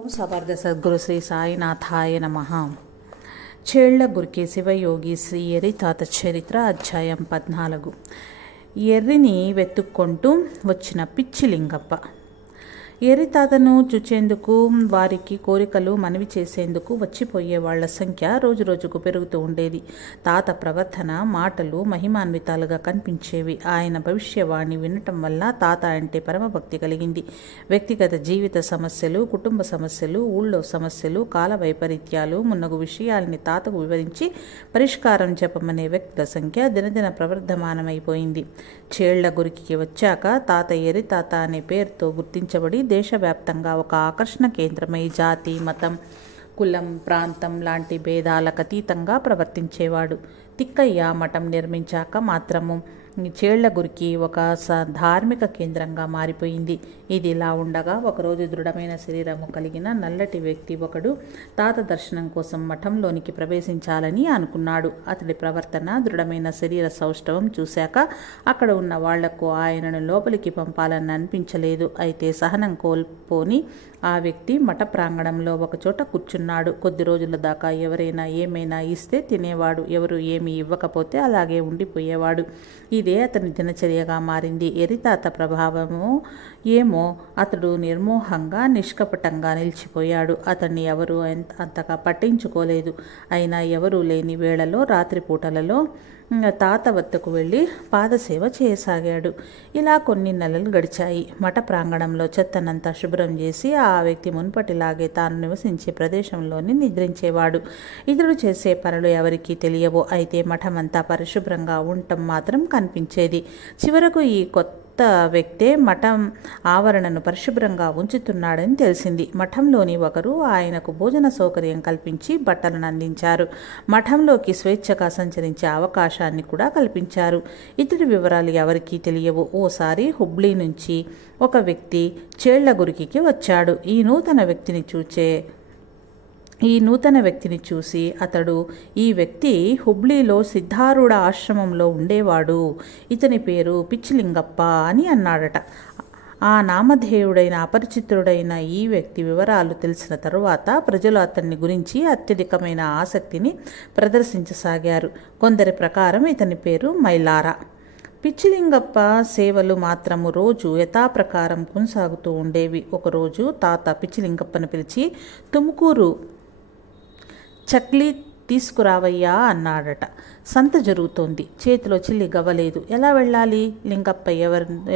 ఓం సమర్థ సద్గురు శ్రీ సాయినాథాయ నమః. చేళ్లగురికి శివయోగి శ్రీ ఎర్రి తాత చరిత్ర అధ్యాయం 14. ఎర్రిని వెతుక్కుంటూ వచ్చిన పిచ్చి లింగప్ప. ఎర్రి తాతను చూచేందుకు, వారికి కోరికలు మనవి చేసేందుకు వచ్చిపోయే వాళ్ల సంఖ్య రోజురోజుకు పెరుగుతూ ఉండేది. తాత ప్రవర్తన, మాటలు మహిమాన్వితాలుగా కనిపించేవి. ఆయన భవిష్యవాణి వినటం వల్ల తాత అంటే పరమభక్తి కలిగింది. వ్యక్తిగత జీవిత సమస్యలు, కుటుంబ సమస్యలు, ఊళ్ళో సమస్యలు, కాల వైపరీత్యాలు మున్నగు విషయాల్ని తాతకు వివరించి పరిష్కారం చెప్పమనే వ్యక్తుల సంఖ్య దినదిన ప్రవర్ధమానమైపోయింది. చేళ్లగురికి వచ్చాక తాత ఎర్రి తాత అనే పేరుతో గుర్తించబడి దేశవ్యాప్తంగా ఒక ఆకర్షణ కేంద్రమై జాతి, మతం, కులం, ప్రాంతం లాంటి భేదాలకు అతీతంగా ప్రవర్తించేవాడు. తిక్కయ్య మఠం నిర్మించాక మాత్రము చేళ్లగురికి ఒక ధార్మిక కేంద్రంగా మారిపోయింది. ఇది ఇలా ఉండగా ఒకరోజు దృఢమైన శరీరము కలిగిన నల్లటి వ్యక్తి ఒకడు తాత దర్శనం కోసం మఠంలోనికి ప్రవేశించాలని అనుకున్నాడు. అతడి ప్రవర్తన, దృఢమైన శరీర సౌష్ఠవం చూశాక అక్కడ ఉన్న వాళ్లకు ఆయనను లోపలికి పంపాలని అనిపించలేదు. అయితే సహనం కోల్పోని ఆ వ్యక్తి మఠ ప్రాంగణంలో ఒకచోట కూర్చున్నాడు. కొద్ది రోజుల దాకా ఎవరైనా ఏమైనా ఇస్తే తినేవాడు, ఎవరు ఏమీ ఇవ్వకపోతే అలాగే ఉండిపోయేవాడు. ఇదే అతని దినచర్యగా మారింది. ఎర్రితాత ప్రభావము ఏమో, అతడు నిర్మోహంగా, నిష్కపటంగా నిలిచిపోయాడు. అతన్ని ఎవరు అంతగా పట్టించుకోలేదు. అయినా ఎవరూ లేని వేళలో, రాత్రిపూటలలో తాత వద్దకు వెళ్ళి పాదసేవ చేయసాగాడు. ఇలా కొన్ని నెలలు గడిచాయి. మఠ ప్రాంగణంలో చెత్తనంతా శుభ్రం చేసి ఆ వ్యక్తి మున్పటిలాగే తాను నివసించే ప్రదేశంలోని నిద్రించేవాడు. ఇతడు చేసే పనులు ఎవరికీ తెలియవు. అయితే మఠమంతా పరిశుభ్రంగా ఉండటం మాత్రం కనిపించేది. చివరకు ఈ కొత్త వ్యక్తే మఠం ఆవరణను పరిశుభ్రంగా ఉంచుతున్నాడని తెలిసింది. మఠంలోని ఒకరు ఆయనకు భోజన సౌకర్యం కల్పించి బట్టలను అందించారు. మఠంలోకి స్వేచ్ఛగా సంచరించే అవకాశాన్ని కూడా కల్పించారు. ఇతడి వివరాలు ఎవరికీ తెలియవు. ఓసారి హుబ్లీ నుంచి ఒక వ్యక్తి చేళ్లగురికి వచ్చాడు. ఈ నూతన వ్యక్తిని చూసి అతడు, ఈ వ్యక్తి హుబ్లీలో సిద్ధారూఢ ఆశ్రమంలో ఉండేవాడు, ఇతని పేరు పిచ్చిలింగప్ప అని అన్నాడట. ఆ నామధేయుడైన అపరిచితుడైన ఈ వ్యక్తి వివరాలు తెలిసిన తరువాత ప్రజలు అతన్ని గురించి అత్యధికమైన ఆసక్తిని ప్రదర్శించసాగారు. కొందరి ప్రకారం ఇతని పేరు మైలారా. పిచ్చిలింగప్ప సేవలు మాత్రము రోజు యథాప్రకారం కొనసాగుతూ ఉండేవి. ఒకరోజు తాత పిచ్చిలింగప్పను పిలిచి, తుముకూరు చక్లీ తీసుకురావయ్యా అన్నాడట. సంత జరుగుతోంది. చేతిలో చిల్లి గవ్వలేదు. ఎలా వెళ్ళాలి? లింగప్ప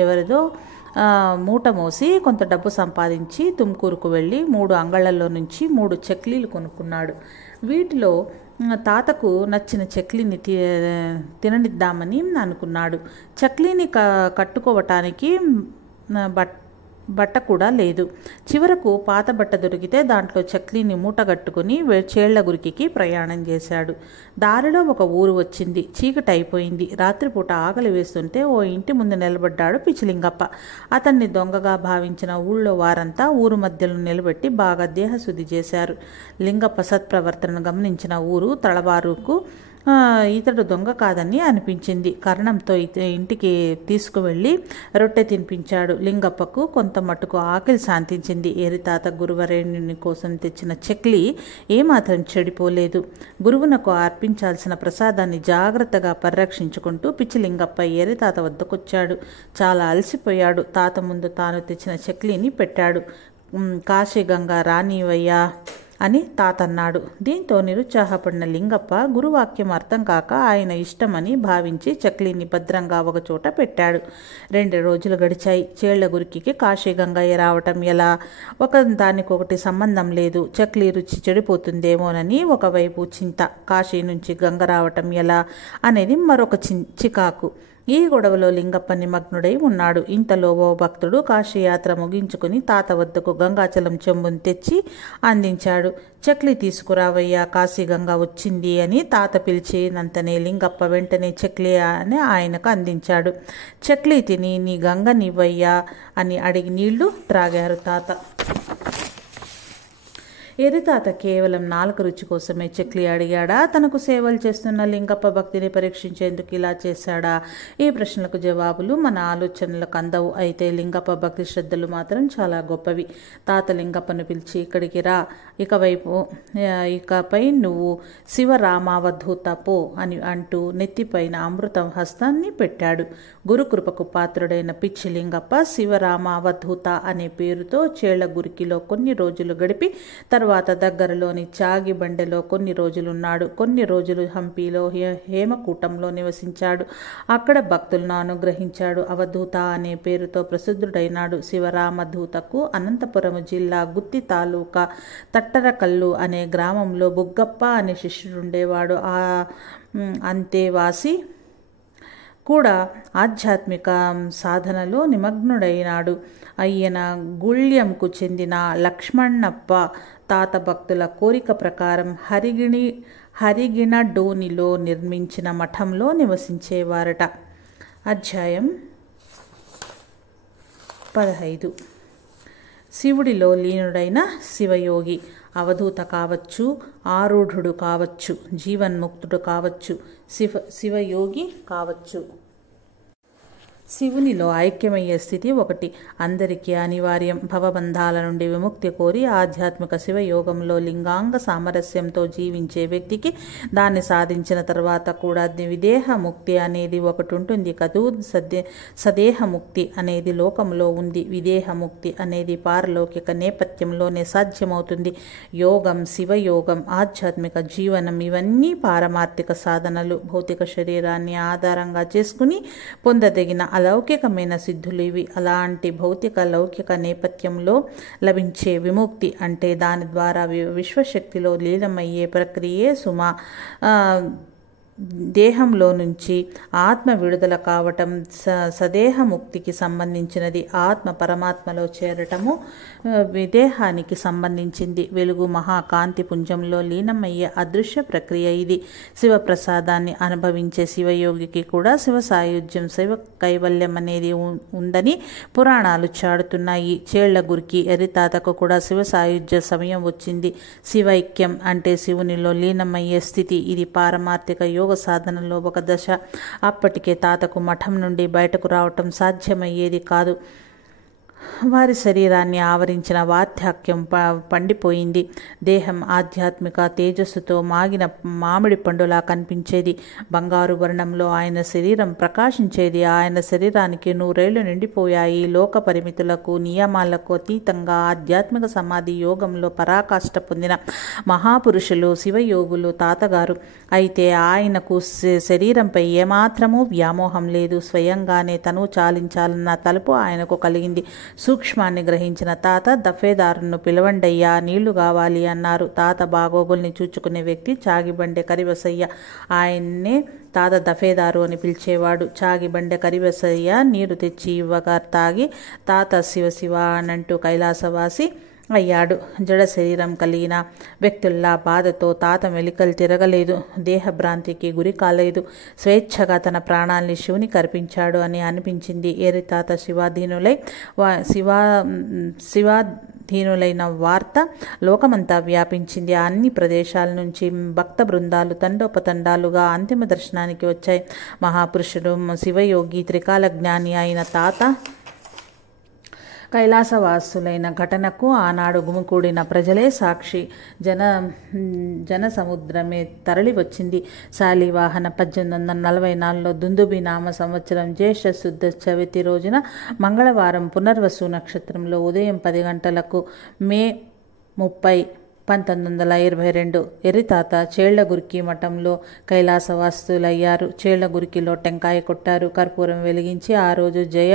ఎవరిదో మూట మోసి కొంత డబ్బు సంపాదించి తుమ్కూరుకు వెళ్ళి 3 అంగళ్లలో నుంచి 3 చక్లీలు కొనుక్కున్నాడు. వీటిలో తాతకు నచ్చిన చక్లీని తిననిద్దామని అనుకున్నాడు. చక్లీని కట్టుకోవటానికి బట్ట కూడా లేదు. చివరకు పాత బట్ట దొరికితే దాంట్లో చక్లీని మూటగట్టుకుని చేళ్లగురికి ప్రయాణం చేశాడు. దారిలో ఒక ఊరు వచ్చింది. చీకటి అయిపోయింది. రాత్రిపూట ఆకలి వేస్తుంటే ఓ ఇంటి ముందు నిలబడ్డాడు పిచ్చిలింగప్ప. అతన్ని దొంగగా భావించిన ఊళ్ళో వారంతా ఊరు మధ్యలో నిలబెట్టి బాగా దేహశుద్ధి చేశారు. లింగప్ప సత్ప్రవర్తనను గమనించిన ఊరు తలవారుకు ఇతడు దొంగ కాదని అనిపించింది. కారణంతో ఇంటికి తీసుకువెళ్ళి రొట్టె తినిపించాడు. లింగప్పకు కొంత మటుకు ఆకలి శాంతించింది. ఎర్రితాత గురువరేణ్యుని కోసం తెచ్చిన చక్లీ ఏమాత్రం చెడిపోలేదు. గురువునకు అర్పించాల్సిన ప్రసాదాన్ని జాగ్రత్తగా పరిరక్షించుకుంటూ పిచ్చిలింగప్ప ఎర్రితాత వద్దకొచ్చాడు. చాలా అలసిపోయాడు. తాత ముందు తాను తెచ్చిన చక్లీని పెట్టాడు. కాశీగంగా రానివయ్యా అని తాత అన్నాడు. దీంతో నిరుత్సాహపడిన లింగప్ప గురువాక్యం అర్థం కాక ఆయన ఇష్టమని భావించి చక్లీని భద్రంగా ఒకచోట పెట్టాడు. 2 రోజులు గడిచాయి. చేళ్లగురికి కాశీగంగయ్య రావటం ఎలా? దానికొకటి సంబంధం లేదు. చక్లీ రుచి చెడిపోతుందేమోనని ఒకవైపు చింత, కాశీ నుంచి గంగ రావటం ఎలా అనేది మరొక చికాకు. ఈ గొడవలో లింగప్ప నిమగ్నుడై ఉన్నాడు. ఇంతలో ఓ భక్తుడు కాశీయాత్ర ముగించుకుని తాత వద్దకు గంగాచలం చెంబుని తెచ్చి అందించాడు. చక్లీ తీసుకురావయ్యా, కాశీగంగ వచ్చింది అని తాత పిలిచినంతనే లింగప్ప వెంటనే చక్లీ అని ఆయనకు అందించాడు. చక్లీ తిని, నీ గంగనివ్వయ్యా అని అడిగి నీళ్లు త్రాగారు తాత. ఎర్రితాత కేవలం నాలుక రుచి కోసమే చెక్లి అడిగాడా? తనకు సేవలు చేస్తున్న లింగప్ప భక్తిని పరీక్షించేందుకు ఇలా చేశాడా? ఈ ప్రశ్నలకు జవాబులు మన ఆలోచనలకు అందవు. అయితే లింగప్ప భక్తి శ్రద్ధలు మాత్రం చాలా గొప్పవి. తాత లింగప్పను పిలిచి, ఇక్కడికి రా, ఇకపై నువ్వు శివరామావధూత పో అని అంటూ నెత్తిపైన అమృతం హస్తాన్ని పెట్టాడు. గురుకృపకు పాత్రుడైన పిచ్చి లింగప్ప శివరామావధూత అనే పేరుతో చేళ్లగురికిలో కొన్ని రోజులు గడిపి తర్వాత దగ్గరలోని చాగిబండెలో కొన్ని రోజులున్నాడు. కొన్ని రోజులు హంపీలో హేమకూటంలో నివసించాడు. అక్కడ భక్తులను అనుగ్రహించాడు. అవధూత అనే పేరుతో ప్రసిద్ధుడైనాడు. శివరామధూతకు అనంతపురం జిల్లా గుత్తి తాలూకా తట్టరకల్లు అనే గ్రామంలో బుగ్గప్ప అనే శిష్యుడుండేవాడు. అంతేవాసి కూడా ఆధ్యాత్మిక సాధనలో నిమగ్నుడైనాడు. అయ్యన గుళ్యంకు చెందిన లక్ష్మణప్ప తాత భక్తుల కోరిక ప్రకారం హరిగిణడోనిలో నిర్మించిన మఠంలో నివసించేవారట. అధ్యాయం 15. శివుడిలో లీనుడైన శివయోగి. అవధూత కావచ్చు, ఆరూఢుడు కావచ్చు, జీవన్ముక్తుడు కావచ్చు, శివయోగి కావచ్చు. శివునిలో ఐక్యమయ్యే స్థితి ఒకటి అందరికీ అనివార్యం. భవబంధాల నుండి విముక్తి కోరి ఆధ్యాత్మిక శివయోగంలో లింగాంగ సామరస్యంతో జీవించే వ్యక్తికి దాన్ని సాధించిన తర్వాత కూడా విదేహముక్తి అనేది ఒకటి ఉంటుంది కదూ. సదేహముక్తి అనేది లోకంలో ఉంది. విదేహముక్తి అనేది పారలౌకిక నేపథ్యంలోనే సాధ్యమవుతుంది. యోగం, శివయోగం, ఆధ్యాత్మిక జీవనం ఇవన్నీ పారమార్థిక సాధనలు. భౌతిక శరీరాన్ని ఆధారంగా చేసుకుని పొందదగిన అలౌకికమైన సిద్ధులు ఇవి. అలాంటి భౌతిక లౌకిక నేపథ్యంలో లభించే విముక్తి అంటే దాని ద్వారా విశ్వశక్తిలో లీనమయ్యే ప్రక్రియే సుమా. దేహంలో నుంచి ఆత్మ విడుదల కావటం సదేహముక్తికి సంబంధించినది. ఆత్మ పరమాత్మలో చేరటము విదేహానికి సంబంధించింది. వెలుగు మహాకాంతి పుంజంలో లీనమయ్యే అదృశ్య ప్రక్రియ ఇది. శివప్రసాదాన్ని అనుభవించే శివయోగికి కూడా శివ సాయుధ్యం, శివ కైవల్యం అనేది ఉందని పురాణాలు చాడుతున్నాయి. చేళ్లగురికి ఎర్రితాతకు కూడా శివ సాయుధ్య సమయం వచ్చింది. శివైక్యం అంటే శివునిలో లీనమయ్యే స్థితి. ఇది పారమార్థిక యోగ సాధనలో ఒక దశ. అప్పటికే తాతకు మఠం నుండి బయటకు రావటం సాధ్యమయ్యేది కాదు. వారి శరీరాన్ని ఆవరించిన వార్ధక్యం పండిపోయింది. దేహం ఆధ్యాత్మిక తేజస్సుతో మాగిన మామిడి పండులా కనిపించేది. బంగారు వర్ణంలో ఆయన శరీరం ప్రకాశించేది. ఆయన శరీరానికి 100 ఏళ్లు నిండిపోయాయి. లోక పరిమితులకు, నియమాలకు అతీతంగా ఆధ్యాత్మిక సమాధి యోగంలో పరాకాష్ఠ పొందిన మహాపురుషులు శివయోగులు తాతగారు. అయితే ఆయనకు శరీరంపై ఏమాత్రమూ వ్యామోహం లేదు. స్వయంగానే తను చాలించాలన్న తలుపు ఆయనకు కలిగింది. సూక్ష్మాన్ని గ్రహించిన తాత దఫేదారును పిలవండయ్యా, నీళ్లు కావాలి అన్నారు. తాత బాగోగుల్ని చూచుకునే వ్యక్తి చాగిబండె కరివసయ్య. ఆయన్నే తాత దఫేదారు అని పిలిచేవాడు. చాగిబండె కరివసయ్య నీరు తెచ్చి ఇవ్వగా తాగి తాత శివ శివ అనంటూ కైలాసవాసి అయ్యాడు. జడ శరీరం కలిగిన వ్యక్తుల్లా బాధతో తాత మెలికలు తిరగలేదు. దేహభ్రాంతికి గురి కాలేదు. స్వేచ్ఛగా తన ప్రాణాల్ని శివునికి అర్పించాడు అని అనిపించింది. ఎర్రితాత శివాధీనులైన వార్త లోకమంతా వ్యాపించింది. అన్ని ప్రదేశాల నుంచి భక్త బృందాలు తండోపతండాలుగా అంతిమ దర్శనానికి వచ్చాయి. మహాపురుషుడు శివయోగి త్రికాల జ్ఞాని అయిన తాత కైలాసవాసులైన ఘటనకు ఆనాడు గుమికూడిన ప్రజలే సాక్షి. జనసముద్రమే తరలి వచ్చింది. శాలివాహన 1844లో దుందుబి నామ సంవత్సరం జ్యేష్ఠ శుద్ధ చవితి రోజున మంగళవారం పునర్వసు నక్షత్రంలో ఉదయం 10 గంటలకు మే 30, 1922 ఎర్రితాత చేళ్లగురికి మఠంలో కైలాసవాసులయ్యారు. చేళ్లగురికిలో టెంకాయ కొట్టారు. కర్పూరం వెలిగించి ఆ రోజు జయ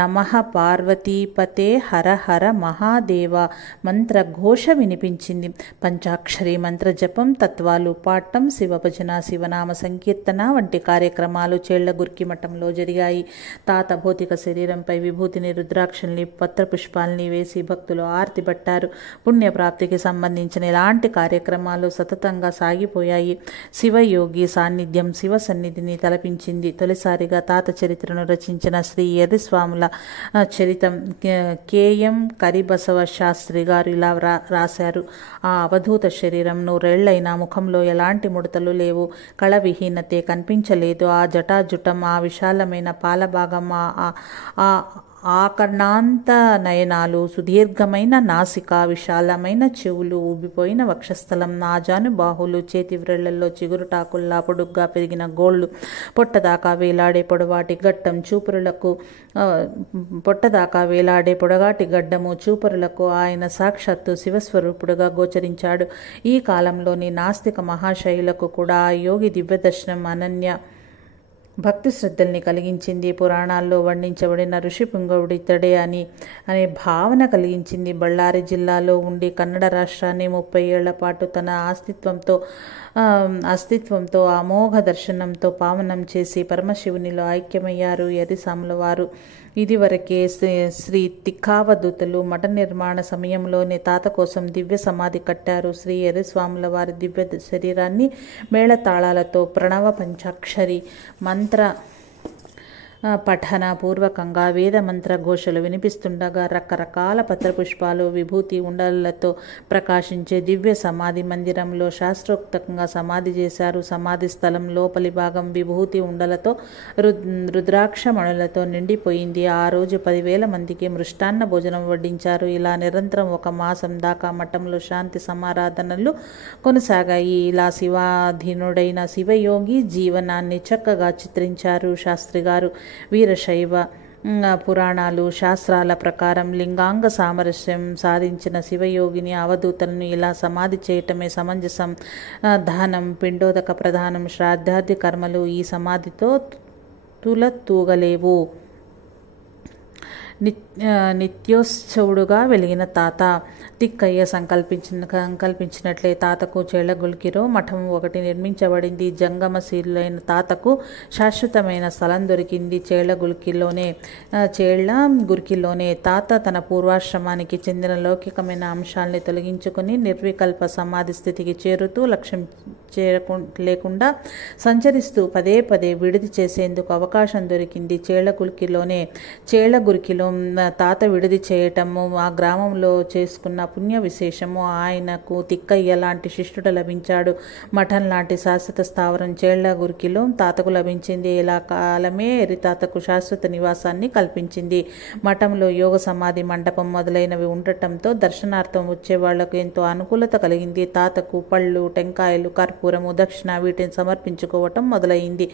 నమః పార్వతీపతే హర హర మహాదేవ మంత్రఘోష వినిపించింది. పంచాక్షరి మంత్ర జపం, తత్వాలు పాఠం, శివభజన, శివనామ సంకీర్తన వంటి కార్యక్రమాలు చేళ్లగురికి మఠంలో జరిగాయి. తాత భౌతిక శరీరంపై విభూతిని, రుద్రాక్షల్ని, పత్రపుష్పాల్ని వేసి భక్తులు ఆర్తి పట్టారు. పుణ్యప్రాప్తికి సంబంధించి సంబంధించిన ఇలాంటి కార్యక్రమాలు సతతంగా సాగిపోయాయి. శివయోగి సాన్నిధ్యం శివ సన్నిధిని తలపించింది. తొలిసారిగా తాత చరిత్రను రచించిన శ్రీ ఎర్రిస్వాముల చరితం కె.ఎం. కరిబసవ శాస్త్రి గారు ఇలా రాశారు. ఆ అవధూత శరీరం నూరేళ్లైనా ముఖంలో ఎలాంటి ముడతలు లేవు. కళవిహీనతే కనిపించలేదు. ఆ జటాజుటం, ఆ విశాలమైన పాలభాగం, ఆ ఆకర్ణాంత నయనాలు, సుదీర్ఘమైన నాసిక, విశాలమైన చెవులు, ఊబిపోయిన వక్షస్థలం, నాజాను బాహులు, చేతి వ్రేళ్లలో చిగురుటాకుల్లా పొడుగ్గా పెరిగిన గోళ్లు, పొట్టదాకా వేలాడే పొడవాటి గడ్డం చూపురులకు పొడగాటి గడ్డము చూపరులకు ఆయన సాక్షాత్తు శివస్వరూపుడుగా గోచరించాడు. ఈ కాలంలోని నాస్తిక మహాశయులకు కూడా ఆ యోగి దివ్యదర్శనం అనన్య భక్తి శ్రద్ధల్ని కలిగించింది. పురాణాల్లో వర్ణించబడిన ఋషి పుంగవుడితడే అనే భావన కలిగించింది. బళ్ళారి జిల్లాలో ఉండి కన్నడ రాష్ట్రాన్ని 30 ఏళ్ల పాటు తన అస్తిత్వంతో అమోఘ దర్శనంతో పావనం చేసి పరమశివునిలో ఐక్యమయ్యారు ఎర్రిస్వాముల వారు. ఇదివరకే శ్రీ తిక్కావధూతలు మఠ నిర్మాణ సమయంలోనే తాత కోసం దివ్య సమాధి కట్టారు. శ్రీ ఎర్రిస్వాముల వారి దివ్య శరీరాన్ని మేళతాళాలతో ప్రణవ పంచాక్షరి మంత్ర పఠన పూర్వకంగా వేద మంత్ర ఘోషలు వినిపిస్తుండగా రకరకాల పత్రపుష్పాలు, విభూతి ఉండలతో ప్రకాశించే దివ్య సమాధి మందిరంలో శాస్త్రోక్తంగా సమాధి చేశారు. సమాధి స్థలం లోపలి భాగం విభూతి ఉండలతో రుద్రాక్ష మణులతో నిండిపోయింది. ఆ రోజు 10,000 మందికి మృష్టాన్న భోజనం వడ్డించారు. ఇలా నిరంతరం 1 మాసం దాకా మఠంలో శాంతి సమారాధనలు కొనసాగాయి. ఇలా శివాధీనుడైన శివయోగి జీవనాన్ని చక్కగా చిత్రించారు శాస్త్రి గారు. వీరశైవ పురాణాలు, శాస్త్రాల ప్రకారం లింగాంగ సామరస్యం సాధించిన శివయోగిని అవధూతలను ఇలా సమాధి చేయటమే సమంజసం. దానం, పిండోదక ప్రధానం, శ్రాద్ధాది కర్మలు ఈ సమాధితో తూగలేవు. నిత్యోత్సవుడుగా వెలిగిన తాత తిక్కయ్య సంకల్పించినట్లే తాతకు చేళ్లగుల్కిలో మఠం ఒకటి నిర్మించబడింది. జంగమశీలులైన తాతకు శాశ్వతమైన స్థలం దొరికింది చేళ్లగుర్కిలోనే. తాత తన పూర్వాశ్రమానికి చెందిన లౌకికమైన అంశాల్ని తొలగించుకుని నిర్వికల్ప సమాధి స్థితికి చేరుతూ లక్ష్యం లేకుండా సంచరిస్తూ పదే విడిది చేసేందుకు అవకాశం దొరికింది చేళ్లగురికిలో. తాత విడిది చేయటము, ఆ గ్రామంలో చేసుకున్న పుణ్య విశేషము. ఆయనకు తిక్కయ్య లాంటి శిష్యుడు లభించాడు. మఠం లాంటి శాశ్వత స్థావరం చేళ్లగురికిలో తాతకు లభించింది. ఇలా కాలమే ఎర్రితాతకు శాశ్వత నివాసాన్ని కల్పించింది. మఠంలో యోగ సమాధి మండపం మొదలైనవి ఉండటంతో దర్శనార్థం వచ్చే వాళ్లకు ఎంతో అనుకూలత కలిగింది. తాతకు పళ్ళు, టెంకాయలు, కర్పూరము, దక్షిణ వీటిని సమర్పించుకోవటం మొదలైంది.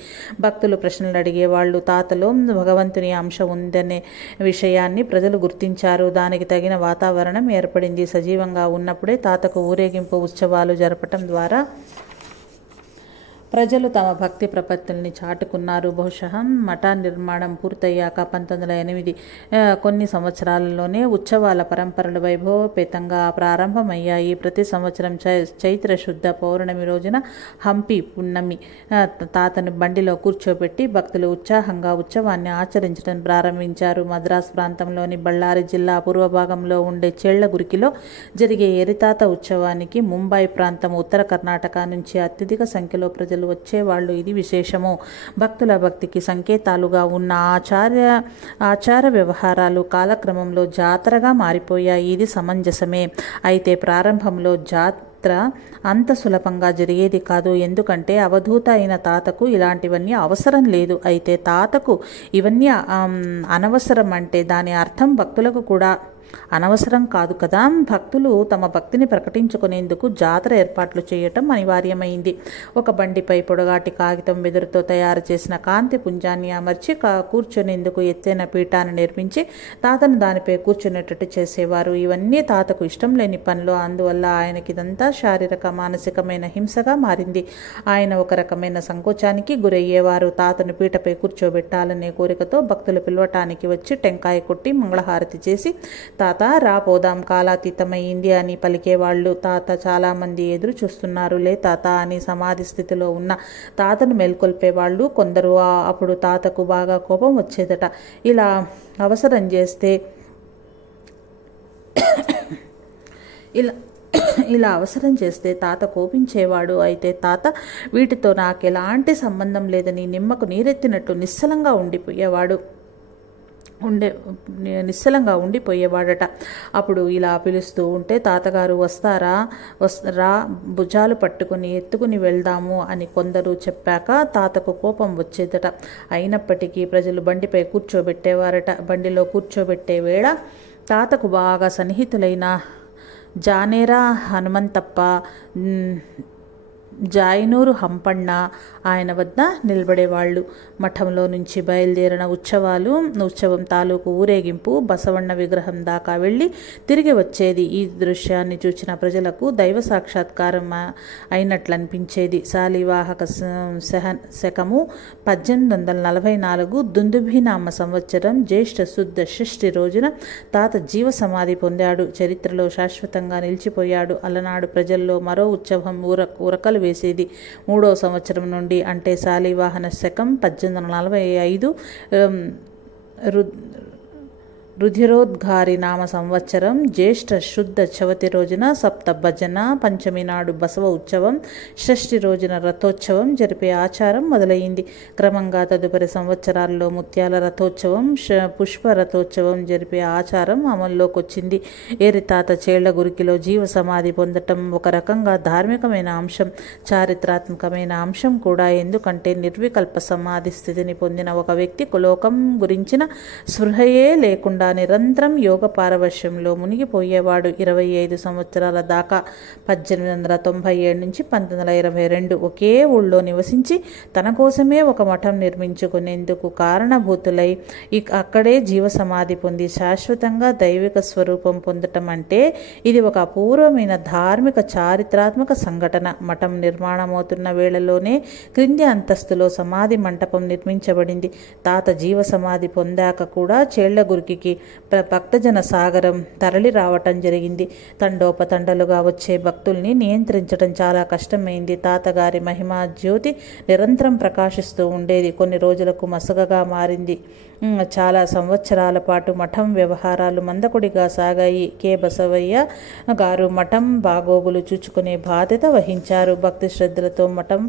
భక్తులు ప్రశ్నలు అడిగేవాళ్లు. తాతలో భగవంతుని అంశ ఉందనే విషయాన్ని ప్రజలు గుర్తించారు. దానికి తగిన వాతావరణం ఏర్పడింది. సజీవంగా ఉన్నప్పుడే తాతకు ఊరేగింపు ఉత్సవాలు జరపటం ద్వారా ప్రజలు తమ భక్తి ప్రపత్తుల్ని చాటుకున్నారు. బహుశः మఠ నిర్మాణం పూర్తయ్యాక 1908 కొన్ని సంవత్సరాలలోనే ఉత్సవాల పరంపరలు వైభవోపేతంగా ప్రారంభమయ్యాయి. ప్రతి సంవత్సరం చైత్ర శుద్ధ పౌర్ణమి రోజున హంపి పున్నమి తాతను బండిలో కూర్చోబెట్టి భక్తులు ఉత్సాహంగా ఉత్సవాన్ని ఆచరించడం ప్రారంభించారు. మద్రాసు ప్రాంతంలోని బళ్ళారి జిల్లా పూర్వభాగంలో ఉండే చేళ్లగురికిలో జరిగే ఎర్రితాత ఉత్సవానికి ముంబై ప్రాంతం, ఉత్తర కర్ణాటక నుంచి అత్యధిక సంఖ్యలో ప్రజలు వచ్చేవాళ్ళు. ఇది విశేషము. భక్తుల భక్తికి సంకేతాలుగా ఉన్న ఆచార వ్యవహారాలు కాలక్రమంలో జాతరగా మారిపోయాయి. ఇది సమంజసమే. అయితే ప్రారంభంలో అంత సులభంగా జరిగేది కాదు. ఎందుకంటే అవధూత అయిన తాతకు ఇలాంటివన్నీ అవసరం లేదు. అయితే తాతకు ఇవన్నీ అనవసరం అంటే దాని అర్థం భక్తులకు కూడా అనవసరం కాదు కదా. భక్తులు తమ భక్తిని ప్రకటించుకునేందుకు జాతర ఏర్పాట్లు చేయటం అనివార్యమైంది. ఒక బండిపై పొడగాటి కాగితం వెదురుతో తయారు చేసిన కాంతి పుంజాన్ని అమర్చి కూర్చునేందుకు ఎత్తైన పీఠాన్ని నిర్మించి తాతను దానిపై కూర్చునేటట్టు చేసేవారు. ఇవన్నీ తాతకు ఇష్టం లేని పనులు. అందువల్ల ఆయనకిదంతా శారీరక మానసికమైన హింసగా మారింది. ఆయన ఒక రకమైన సంకోచానికి గురయ్యేవారు. తాతను పీటపై కూర్చోబెట్టాలనే కోరికతో భక్తులు పిలవటానికి వచ్చి టెంకాయ కొట్టి మంగళహారతి చేసి తాత రా పోదాం, కాలాతీతమైంది అని పలికేవాళ్ళు. తాత చాలామంది ఎదురు చూస్తున్నారులే తాత అని సమాధి స్థితిలో ఉన్న తాతను మేల్కొల్పేవాళ్ళు కొందరు. అప్పుడు తాతకు బాగా కోపం వచ్చేదట. ఇలా అవసరం చేస్తే ఇలా అవసరం చేస్తే తాత కోపించేవాడు. అయితే తాత వీటితో నాకెలాంటి సంబంధం లేదని నిమ్మకు నీరెత్తినట్టు నిశ్చలంగా ఉండిపోయేవాడట. అప్పుడు ఇలా పిలుస్తూ ఉంటే తాతగారు రా భుజాలు పట్టుకుని ఎత్తుకుని వెళ్దాము అని కొందరు చెప్పాక తాతకు కోపం వచ్చేదట. అయినప్పటికీ ప్రజలు బండిపై కూర్చోబెట్టేవారట. బండిలో కూర్చోబెట్టే వేళ తాతకు బాగా సన్నిహితులైన జానేరా హనుమంతప్ప, జాయనూరు హంపಣ್ణ ఆయన వద్ద నిలబడేవాళ్ళు. మఠంలో నుంచి బయలుదేరిన ఉత్సవం తాలూకు ఊరేగింపు బసవಣ್ణ విగ్రహం దాకా వెళ్ళి తిరిగి వచ్చేది. ఈ దృశ్యాన్ని చూసిన ప్రజలకు దైవ సాక్షాత్కారం అయినట్లనిపించేది. శాలివాహక శకము 1844 దుందుభినామ సంవత్సరం జ్యేష్ఠ శుద్ధ షష్ఠి రోజున తాత జీవ సమాధి పొందాడు. చరిత్రలో శాశ్వతంగా నిలిచిపోయాడు. అలనాడు ప్రజల్లో మరో ఉత్సవం ఉరకలు వేసేది. 3వ సంవత్సరం నుండి అంటే శాలివాహన శకం 1845 రుధిరోద్గారి నామ సంవత్సరం జ్యేష్ఠ శుద్ధ చవతి రోజున సప్త భజన, పంచమి నాడు బసవ ఉత్సవం, షష్ఠి రోజున రథోత్సవం జరిపే ఆచారం మొదలైంది. క్రమంగా తదుపరి సంవత్సరాల్లో ముత్యాల రథోత్సవం, పుష్ప రథోత్సవం జరిపే ఆచారం అమల్లోకి వచ్చింది. ఏరితాత చేళ్లగురికిలో జీవ సమాధి పొందటం ఒక రకంగా ధార్మికమైన అంశం, చారిత్రాత్మకమైన అంశం కూడా. ఎందుకంటే నిర్వికల్ప సమాధి స్థితిని పొందిన ఒక వ్యక్తి లోకం గురించిన స్పృహయే లేకుండా నిరంతరం యోగ పారవశ్యంలో మునిగిపోయేవాడు. 25 సంవత్సరాల దాకా 1897 నుంచి 1922 ఒకే ఊళ్ళో నివసించి తన కోసమే ఒక మఠం నిర్మించుకునేందుకు కారణభూతులై అక్కడే జీవ సమాధి పొంది శాశ్వతంగా దైవిక స్వరూపం పొందటం అంటే ఇది ఒక అపూర్వమైన ధార్మిక చారిత్రాత్మక సంఘటన. మఠం నిర్మాణమవుతున్న వేళలోనే క్రింది అంతస్తులో సమాధి మంటపం నిర్మించబడింది. తాత జీవ సమాధి పొందాక కూడా చేళ్లగురికి భక్తజన సాగరం తరలి రావటం జరిగింది. తండోపతండలుగా వచ్చే భక్తుల్ని నియంత్రించడం చాలా కష్టమైంది. తాతగారి మహిమా జ్యోతి నిరంతరం ప్రకాశిస్తూ ఉండేది. కొన్ని రోజులకు మసకగా మారింది. చాలా సంవత్సరాల పాటు మఠం వ్యవహారాలు మందకొడిగా సాగాయి. కె బసవయ్య గారు మఠం బాగోగులు చూచుకునే బాధ్యత వహించారు. భక్తి శ్రద్ధలతో మఠం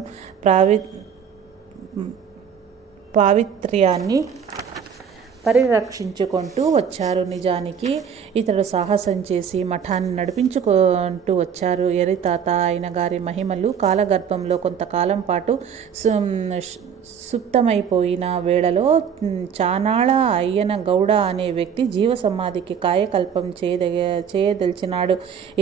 పావిత్ర్యాన్ని పరిరక్షించుకుంటూ వచ్చారు. నిజానికి ఇతడు సాహసం చేసి మఠాన్ని నడిపించుకుంటూ వచ్చారు. ఎరితాత ఆయన గారి మహిమలు కాలగర్భంలో కొంతకాలం పాటు సుప్తమైపోయిన వేళలో చానాళ అయ్యన గౌడ అనే వ్యక్తి జీవ సమాధికి కాయకల్పం చేయదలిచినాడు.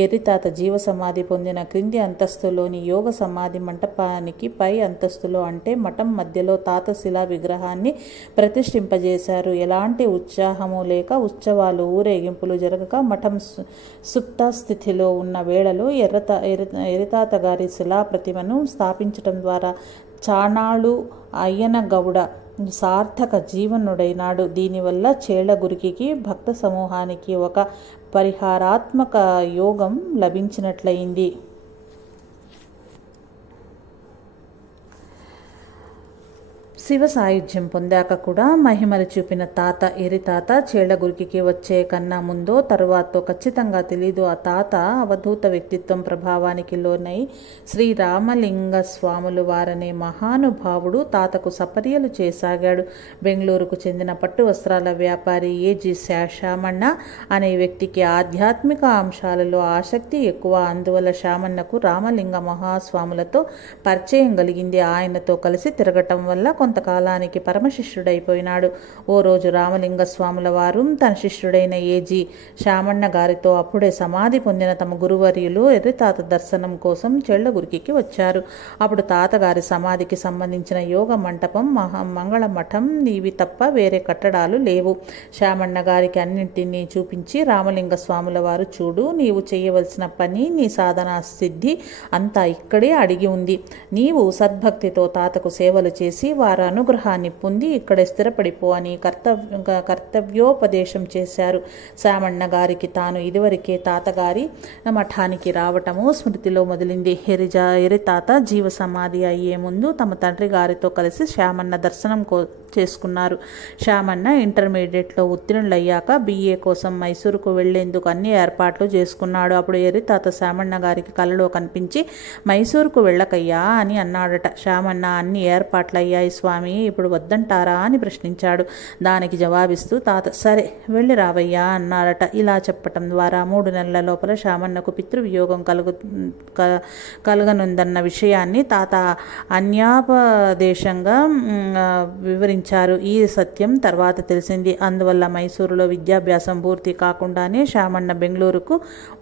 ఎరితాత జీవ సమాధి పొందిన క్రింది అంతస్తులోని యోగ సమాధి మంటపానికి పై అంతస్తులో అంటే మఠం మధ్యలో తాత శిలా విగ్రహాన్ని ప్రతిష్ఠింపజేశారు. ఎలాంటి ఉత్సాహము లేక ఉత్సవాలు ఊరేగింపులు జరగక మఠం సుప్త స్థితిలో ఉన్న వేళలో ఎరితాత గారి శిలా ప్రతిమను స్థాపించటం ద్వారా చానాళ్ళు అయ్యన గౌడ సార్థక జీవనుడైనాడు. దీనివల్ల చేళ్లగురికి భక్త సమూహానికి ఒక పరిహారాత్మక యోగం లభించినట్లయింది. శివ సాయుధ్యం పొందాక కూడా మహిమలు చూపిన తాత ఎరితాత చేళ్లగురికి వచ్చే కన్నా ముందో తరువాతో ఖచ్చితంగా తెలీదు. ఆ తాత అవధూత వ్యక్తిత్వం ప్రభావానికి లోనై శ్రీరామలింగ స్వాములు వారనే మహానుభావుడు తాతకు సపర్యలు చేసాగాడు. బెంగళూరుకు చెందిన పట్టు వస్త్రాల వ్యాపారి ఏజీ శామಣ್ణ అనే వ్యక్తికి ఆధ్యాత్మిక అంశాలలో ఆసక్తి ఎక్కువ. అందువల్ల శామన్నకు రామలింగ మహాస్వాములతో పరిచయం కలిగింది. ఆయనతో కలిసి తిరగటం వల్ల కొంతకాలానికి పరమశిష్యుడైపోయినాడు. ఓ రోజు రామలింగ స్వాముల వారు తన శిష్యుడైన ఏజీ శామಣ್ణ గారితో అప్పుడే సమాధి పొందిన తమ గురువర్యులు ఎర్రితాత దర్శనం కోసం చేళ్లగురికి వచ్చారు. అప్పుడు తాతగారి సమాధికి సంబంధించిన యోగ మంటపం, మంగళ మఠం ఇవి తప్ప వేరే కట్టడాలు లేవు. శామಣ್ణ గారికి అన్నింటినీ చూపించి రామలింగ స్వాముల వారు, చూడు, నీవు చేయవలసిన పని, నీ సాధనా సిద్ధి అంతా ఇక్కడే అడిగి ఉంది. నీవు సద్భక్తితో తాతకు సేవలు చేసి వారు వారి అనుగ్రహాన్ని పొంది ఇక్కడే స్థిరపడిపో అని కర్తవ్యోపదేశం చేశారు. శామಣ್ణ గారికి తాను ఇదివరకే తాతగారి మఠానికి రావటము స్మృతిలో మొదలింది. ఎరి తాత జీవ సమాధి అయ్యే ముందు తమ తండ్రి గారితో కలిసి శామಣ್ణ దర్శనం చేసుకున్నారు. శామಣ್ణ ఇంటర్మీడియట్లో ఉత్తీర్ణులయ్యాక BA కోసం మైసూరుకు వెళ్లేందుకు అన్ని ఏర్పాట్లు చేసుకున్నాడు. అప్పుడు ఎరి తాత శామಣ್ణ గారికి కలలో కనిపించి మైసూరుకు వెళ్ళకయ్యా అని అన్నాడట. శామಣ್ణ అన్ని ఏర్పాట్లయ్యాయి స్వామి, ఇప్పుడు వద్దంటారా అని ప్రశ్నించాడు. దానికి జవాబిస్తూ తాత సరే వెళ్ళి రావయ్యా అన్నారట. ఇలా చెప్పటం ద్వారా 3 నెలల లోపల శామಣ್ಣకు పితృవియోగం కలగనుందన్న విషయాన్ని తాత అన్యాపదేశంగా వివరించారు. ఈ సత్యం తర్వాత తెలిసింది. అందువల్ల మైసూరులో విద్యాభ్యాసం పూర్తి కాకుండానే శామಣ್ణ బెంగళూరుకు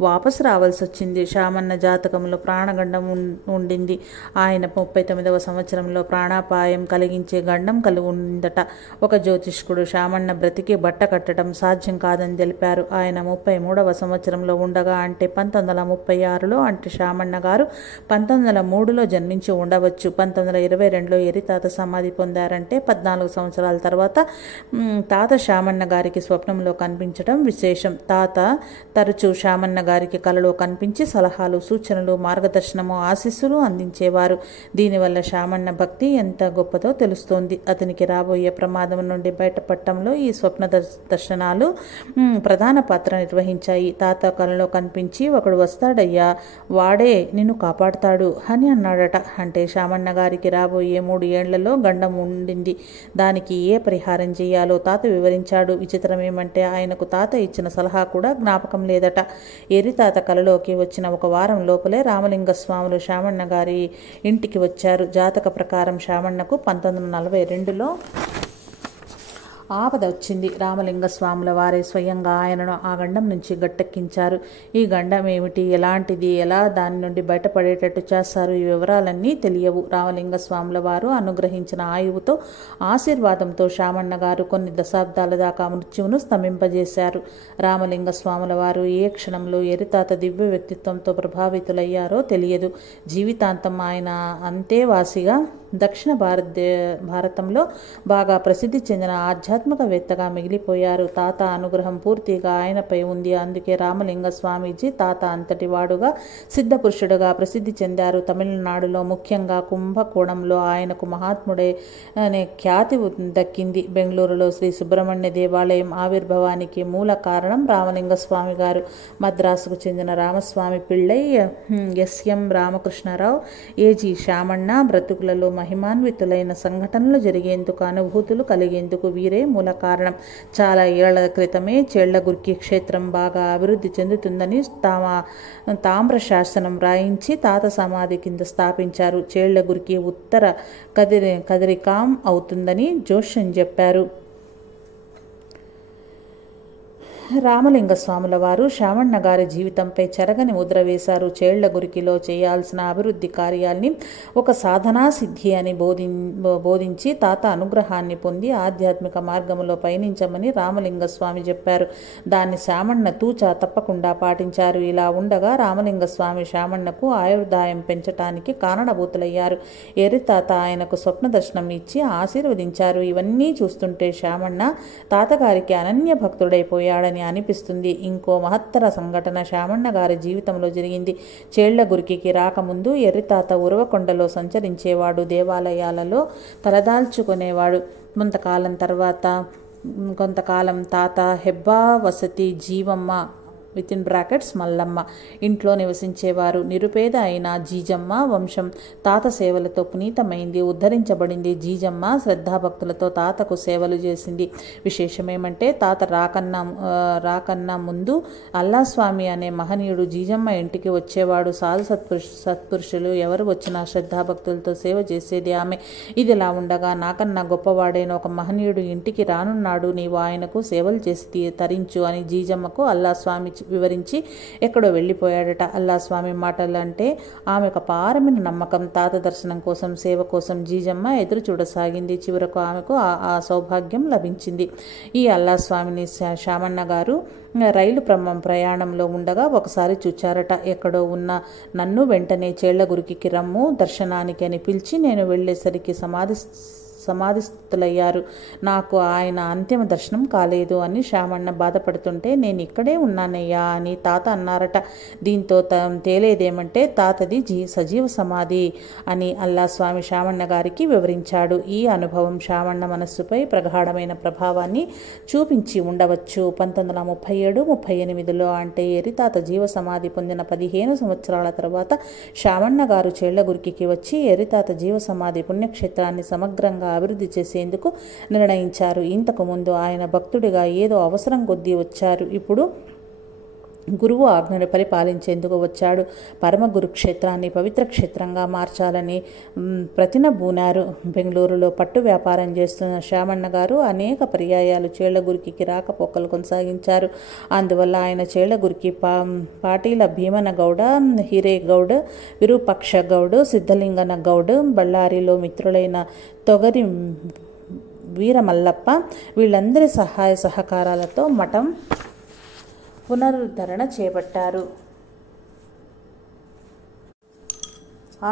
వాపసు రావాల్సి వచ్చింది. శామಣ್ణ జాతకంలో ప్రాణగండం ఉండింది. ఆయన 39వ సంవత్సరంలో ప్రాణాపాయం కలిగించే గండం కలిగి ఉందట. ఒక జ్యోతిష్కుడు శామಣ್ణ బ్రతికి బట్ట కట్టడం సాధ్యం కాదని తెలిపారు. ఆయన 33వ సంవత్సరంలో ఉండగా, అంటే 1936లో, అంటే శామಣ್ణ గారు 1903లో జన్మించి ఉండవచ్చు. 1922లో ఎరితాత సమాధి పొందారంటే 14 సంవత్సరాల తర్వాత తాత శామಣ್ణ గారికి స్వప్నంలో కనిపించడం విశేషం. తాత తరచూ శామಣ್ణ గారికి కలలో కనిపించి సలహాలు, సూచనలు, మార్గదర్శనము, ఆశీస్సులు అందించేవారు. దీనివల్ల శామಣ್ణ భక్తి ఎంత గొప్పదో తెలుస్తోంది. అతనికి రాబోయే ప్రమాదం నుండి బయటపడటంలో ఈ స్వప్న దర్శనాలు ప్రధాన పాత్ర నిర్వహించాయి. తాత కలలో కనిపించి ఒకడు వస్తాడయ్యా, వాడే నిన్ను కాపాడుతాడు అని అన్నాడట. అంటే శామಣ್ణ గారికి రాబోయే 3 ఏళ్లలో గండం ఉండింది. దానికి ఏ పరిహారం చేయాలో తాత వివరించాడు. విచిత్రం ఏమంటే ఆయనకు తాత ఇచ్చిన సలహా కూడా జ్ఞాపకం లేదట. ఎరి తాత కలలోకి వచ్చిన 1 వారం లోపలే రామలింగ స్వాములు శామಣ್ణ గారి ఇంటికి వచ్చారు. జాతక ప్రకారం శామಣ್ಣకు 1942లో ఆపద వచ్చింది. రామలింగ స్వాముల వారే స్వయంగా ఆయనను ఆ గండం నుంచి గట్టెక్కించారు. ఈ గండం ఏమిటి, ఎలాంటిది, ఎలా దాని నుండి బయటపడేటట్టు చేస్తారు, ఈ వివరాలన్నీ తెలియవు. రామలింగ స్వాముల వారు అనుగ్రహించిన ఆయువుతో, ఆశీర్వాదంతో శామಣ್ణ గారు కొన్ని దశాబ్దాల దాకా మృత్యువును స్తంభింపజేశారు. రామలింగ స్వాముల వారు ఏ క్షణంలో ఎరితాత దివ్య వ్యక్తిత్వంతో ప్రభావితులయ్యారో తెలియదు. జీవితాంతం ఆయన అంతేవాసిగా దక్షిణ భారతంలో బాగా ప్రసిద్ధి చెందిన ఆధ్యాత్మికవేత్తగా మిగిలిపోయారు. తాత అనుగ్రహం పూర్తిగా ఆయనపై ఉంది. అందుకే రామలింగ స్వామీజీ తాత అంతటి వాడుగా, సిద్ధపురుషుడుగా ప్రసిద్ధి చెందారు. తమిళనాడులో, ముఖ్యంగా కుంభకోణంలో ఆయనకు మహాత్ముడే అనే ఖ్యాతి దక్కింది. బెంగళూరులో శ్రీ సుబ్రహ్మణ్య దేవాలయం ఆవిర్భావానికి మూల కారణం రామలింగ స్వామి గారు. మద్రాసుకు చెందిన రామస్వామి పిళ్ళై, ఎస్ఎం రామకృష్ణరావు, ఏజీ శామಣ್ణ బ్రతుకులలో మహిమాన్వితులైన సంఘటనలు జరిగేందుకు, అనుభూతులు కలిగేందుకు వీరే మూల కారణం. చాలా ఏళ్ల క్రితమే చేళ్లగుర్కి క్షేత్రం బాగా అభివృద్ధి చెందుతుందని తామ్ర శాసనం రాయించి తాత సమాధి కింద స్థాపించారు. చేళ్లగుర్కి ఉత్తర కదిరికాం అవుతుందని జోష్యం చెప్పారు. రామలింగ స్వాముల వారు శామಣ್ణ గారి జీవితంపై చెరగని ముద్ర వేశారు. చేళ్లగురికిలో చేయాల్సిన అభివృద్ధి కార్యాల్ని ఒక సాధనా సిద్ధి అని బోధించి తాత అనుగ్రహాన్ని పొంది ఆధ్యాత్మిక మార్గంలో పయనించమని రామలింగ స్వామి చెప్పారు. దాన్ని శామಣ್ణ తూచా తప్పకుండా పాటించారు. ఇలా ఉండగా రామలింగ స్వామి శామಣ್ಣకు ఆయుర్దాయం పెంచటానికి కారణభూతులయ్యారు. ఎరితాత ఆయనకు స్వప్న దర్శనం ఇచ్చి ఆశీర్వదించారు. ఇవన్నీ చూస్తుంటే శామಣ್ణ తాతగారికి అనన్య భక్తుడైపోయాడని అనిపిస్తుంది. ఇంకో మహత్తర సంఘటన శామಣ್ణ గారి జీవితంలో జరిగింది. చేళ్లగురికి రాకముందు ఎర్రితాత ఉరవకొండలో సంచరించేవాడు. దేవాలయాలలో తలదాల్చుకునేవాడు. కొంతకాలం తాత హెబ్బా వసతి జీవమ్మ (మల్లమ్మ) ఇంట్లో నివసించేవారు. నిరుపేద అయిన జీజమ్మ వంశం తాత సేవలతో పునీతమైంది, ఉద్ధరించబడింది. జీజమ్మ శ్రద్ధాభక్తులతో తాతకు సేవలు చేసింది. విశేషమేమంటే తాత రాకన్నా ముందు అల్లాస్వామి అనే మహనీయుడు జీజమ్మ ఇంటికి వచ్చేవాడు. సాధు సత్పురుషులు ఎవరు వచ్చినా శ్రద్ధాభక్తులతో సేవ చేసేది ఆమె. ఇదిలా ఉండగా నాకన్నా గొప్పవాడైన ఒక మహనీయుడు ఇంటికి రానున్నాడు, నీవు ఆయనకు సేవలు చేసి తరించు అని జీజమ్మకు అల్లాస్వామి వివరించి ఎక్కడో వెళ్ళిపోయాడట. అల్లాస్వామి మాటలంటే ఆమెకు అపారమైన నమ్మకం. తాత దర్శనం కోసం, సేవ కోసం జీజమ్మ ఎదురు చూడసాగింది. చివరకు ఆమెకు ఆ సౌభాగ్యం లభించింది. ఈ అల్లాస్వామిని శామಣ್ణ గారు రైలు ప్రయాణంలో ఉండగా ఒకసారి చూచారట. ఎక్కడో ఉన్న నన్ను వెంటనే చేళ్లగురికి రమ్ము దర్శనానికి అని పిలిచి, నేను వెళ్లేసరికి సమాధిస్థులయ్యారు. నాకు ఆయన అంతిమ దర్శనం కాలేదు అని శామಣ್ణ బాధపడుతుంటే, నేను ఇక్కడే ఉన్నానయ్యా అని తాత అన్నారట. దీంతో తేలేదేమంటే తాతది సజీవ సమాధి అని అల్లా స్వామి శామಣ್ణ గారికి వివరించాడు. ఈ అనుభవం శామಣ್ణ మనస్సుపై ప్రగాఢమైన ప్రభావాన్ని చూపించి ఉండవచ్చు. 1937-38లో అంటే ఎరితాత జీవ సమాధి పొందిన 15 సంవత్సరాల తర్వాత శామಣ್ణ గారు చేళ్లగుర్కికి వచ్చి ఎరితాత జీవ సమాధి పుణ్యక్షేత్రాన్ని సమగ్రంగా అభివృద్ధి చేసేందుకు నిర్ణయించారు. ఇంతకు ముందు ఆయన భక్తుడిగా ఏదో అవసరం కొద్దీ వచ్చారు. ఇప్పుడు గురువు ఆజ్ఞను పరిపాలించేందుకు వచ్చాడు. పరమ గురుక్షేత్రాన్ని పవిత్ర క్షేత్రంగా మార్చాలని ప్రతినబూనారు. బెంగళూరులో పట్టు వ్యాపారం చేస్తున్న శామಣ್ణ గారు అనేక పర్యాయాలు చేళ్లగుర్కికి రాకపోకలు కొనసాగించారు. అందువల్ల ఆయన చేళ్లగుర్కి పాటీల భీమన గౌడ, హిరేగౌడ్, విరూపక్ష గౌడ్, సిద్ధలింగన గౌడ్, బళ్ళారిలో మిత్రులైన తొగరి వీరమల్లప్ప వీళ్ళందరి సహాయ సహకారాలతో మఠం పునరుద్ధరణ చేపట్టారు.